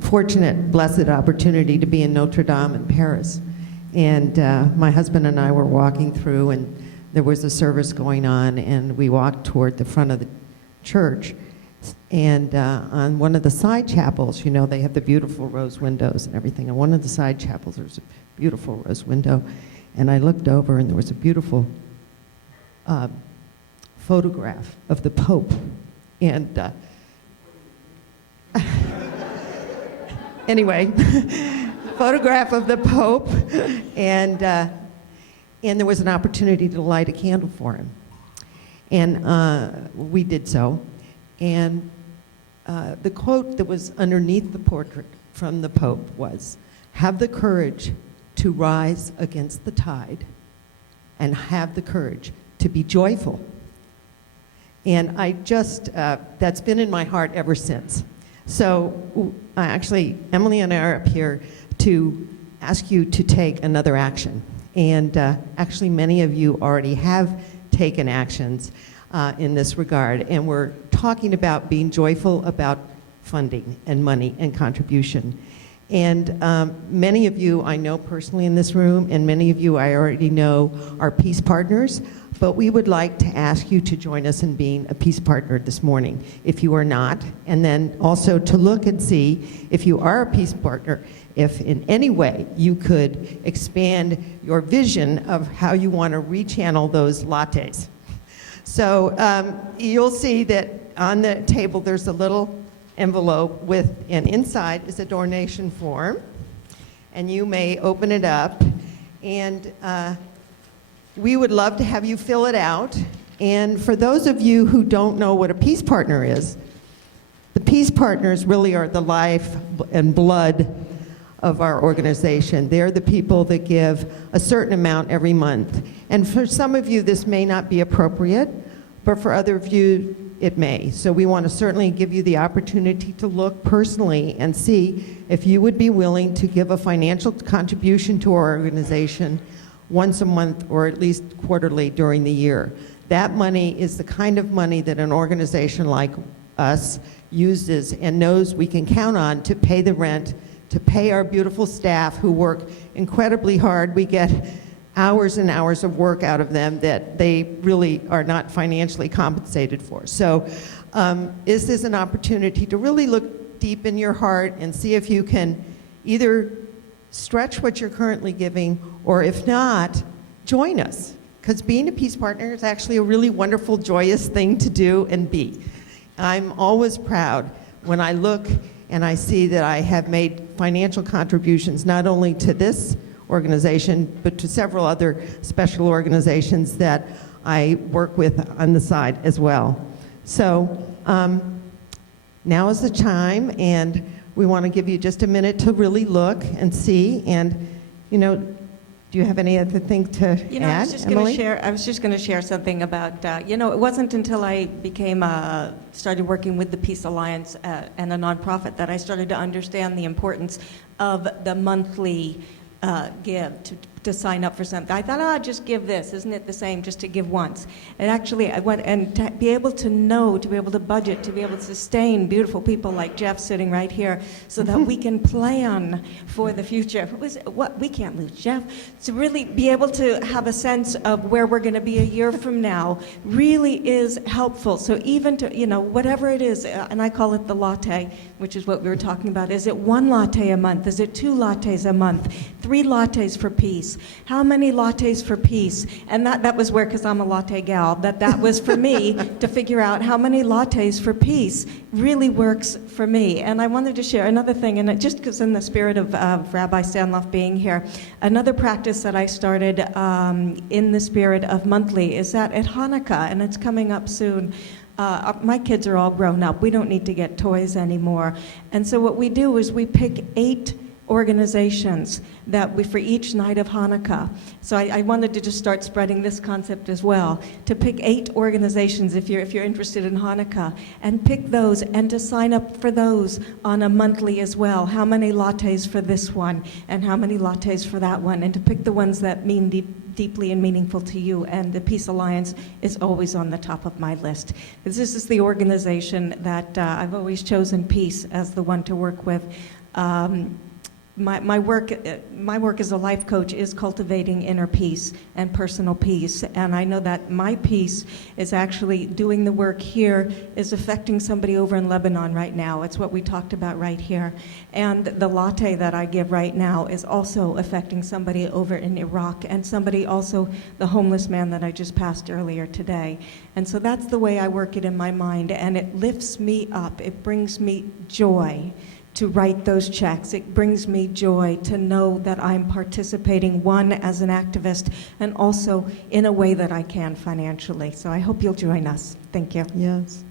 fortunate, blessed opportunity to be in Notre Dame in Paris. And my husband and I were walking through, and there was a service going on, and we walked toward the front of the church. And on one of the side chapels, you know, they have the beautiful rose windows and everything. On one of the side chapels, there's a beautiful rose window. And I looked over, and there was a beautiful photograph of the Pope. And anyway, photograph of the Pope, and there was an opportunity to light a candle for him. And we did so. And the quote that was underneath the portrait from the Pope was, "Have the courage to rise against the tide, and have the courage to be joyful." And I just, that's been in my heart ever since. So actually, Emily and I are up here to ask you to take another action. And actually, many of you already have taken actions in this regard. And we're talking about being joyful about funding and money and contribution. And many of you I know personally in this room, and many of you I already know are peace partners, but we would like to ask you to join us in being a peace partner this morning, if you are not, and then also to look and see if you are a peace partner, if in any way you could expand your vision of how you want to rechannel those lattes. So you'll see that on the table there's a little envelope with, and inside is a donation form, and you may open it up, and we would love to have you fill it out. And for those of you who don't know what a peace partner is, the peace partners really are the life and blood of our organization. They're the people that give a certain amount every month. And for some of you, this may not be appropriate, but for other of you, it may. So we want to certainly give you the opportunity to look personally and see if you would be willing to give a financial contribution to our organization once a month or at least quarterly during the year. That money is the kind of money that an organization like us uses and knows we can count on to pay the rent, to pay our beautiful staff who work incredibly hard. We get hours and hours of work out of them that they really are not financially compensated for. So this is an opportunity to really look deep in your heart and see if you can either stretch what you're currently giving, or if not, join us. Because being a peace partner is actually a really wonderful, joyous thing to do and be. I'm always proud when I look and I see that I have made financial contributions not only to this organization, but to several other special organizations that I work with on the side as well. So now is the time, and we want to give you just a minute to really look and see. And, you know, do you have any other thing to add, Emily? I was just going to share something about, you know, it wasn't until I started working with the Peace Alliance and a nonprofit that I started to understand the importance of the monthly give, to sign up for something. I thought, I'll just give this. Isn't it the same just to give once? And actually, I went and to be able to know, to be able to budget, to be able to sustain beautiful people like Jeff sitting right here so that we can plan for the future. We can't lose Jeff. To really be able to have a sense of where we're going to be a year from now really is helpful. So even to, you know, whatever it is, and I call it the latte, which is what we were talking about. Is it 1 latte a month? Is it 2 lattes a month? 3 lattes for peace? How many lattes for peace? And that was where, because I'm a latte gal, that was for me to figure out how many lattes for peace really works for me. And I wanted to share another thing, and it just because in the spirit of Rabbi Stein-Loff being here, another practice that I started in the spirit of monthly is that at Hanukkah, and it's coming up soon, my kids are all grown up. We don't need to get toys anymore. And so what we do is we pick 8 organizations that for each night of Hanukkah. So I wanted to just start spreading this concept as well, to pick 8 organizations if you're interested in Hanukkah, and pick those and to sign up for those on a monthly as well. How many lattes for this one and how many lattes for that one, and to pick the ones that mean deeply and meaningful to you, and the Peace Alliance is always on the top of my list. This is the organization that I've always chosen peace as the one to work with. My work as a life coach is cultivating inner peace and personal peace, and I know that my peace is actually doing the work here is affecting somebody over in Lebanon right now. It's what we talked about right here. And the latte that I give right now is also affecting somebody over in Iraq, and somebody also, the homeless man that I just passed earlier today. And so that's the way I work it in my mind, and it lifts me up. It brings me joy to write those checks. It brings me joy to know that I'm participating, one, as an activist, and also in a way that I can financially. So I hope you'll join us. Thank you. Yes.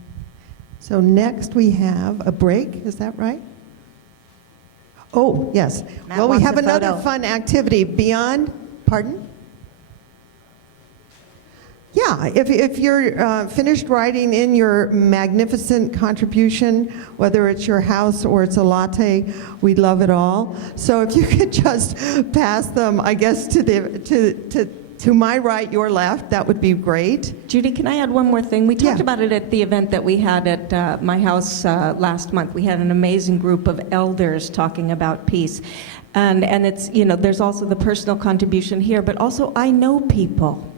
So next we have a break, is that right? Oh, yes. Matt Well, we wants have a another photo. fun activity beyond, pardon? Yeah, if you're finished writing in your magnificent contribution, whether it's your house or it's a latte, we love it all. So if you could just pass them, I guess, to my right, your left, that would be great. Judy, can I add one more thing? We talked Yeah. about it at the event that we had at my house last month. We had an amazing group of elders talking about peace. And it's, there's also the personal contribution here, but also I know people.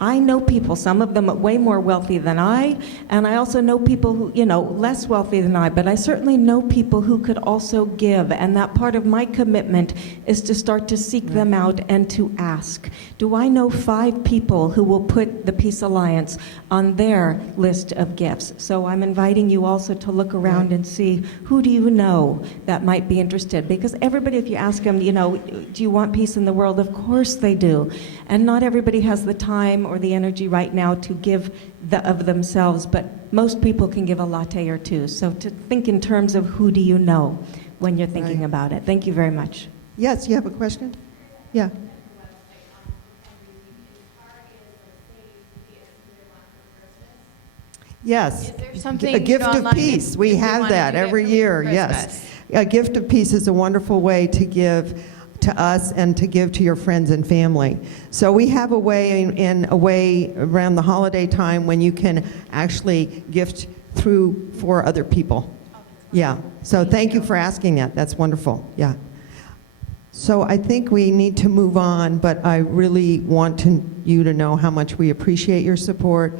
I know people, some of them way more wealthy than I, and I also know people who, less wealthy than I, but I certainly know people who could also give, and that part of my commitment is to start to seek them out and to ask. Do I know 5 people who will put the Peace Alliance on their list of gifts? So I'm inviting you also to look around and see who do you know that might be interested, because everybody, if you ask them, do you want peace in the world? Of course they do, and not everybody has the time or the energy right now to give of themselves, but most people can give a latte or two. So to think in terms of who do you know when you're thinking about it. Thank you very much. Yes, you have a question? Yeah. Yes. Is there something A gift of online peace. if We we have wanna that do it every for year, yes. Christmas? A gift of peace is a wonderful way to give to us and to give to your friends and family. So we have a way in a way around the holiday time when you can actually gift for other people. Yeah. So thank you for asking that. That's wonderful. Yeah. So I think we need to move on, but I really want you to know how much we appreciate your support.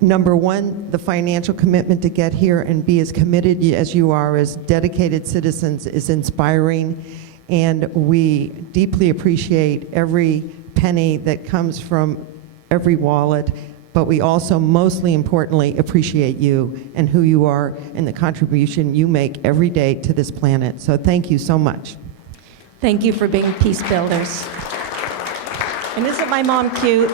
Number one, the financial commitment to get here and be as committed as you are as dedicated citizens is inspiring, and we deeply appreciate every penny that comes from every wallet, but we also mostly importantly appreciate you and who you are and the contribution you make every day to this planet. So thank you so much. Thank you for being peace builders. And isn't my mom cute?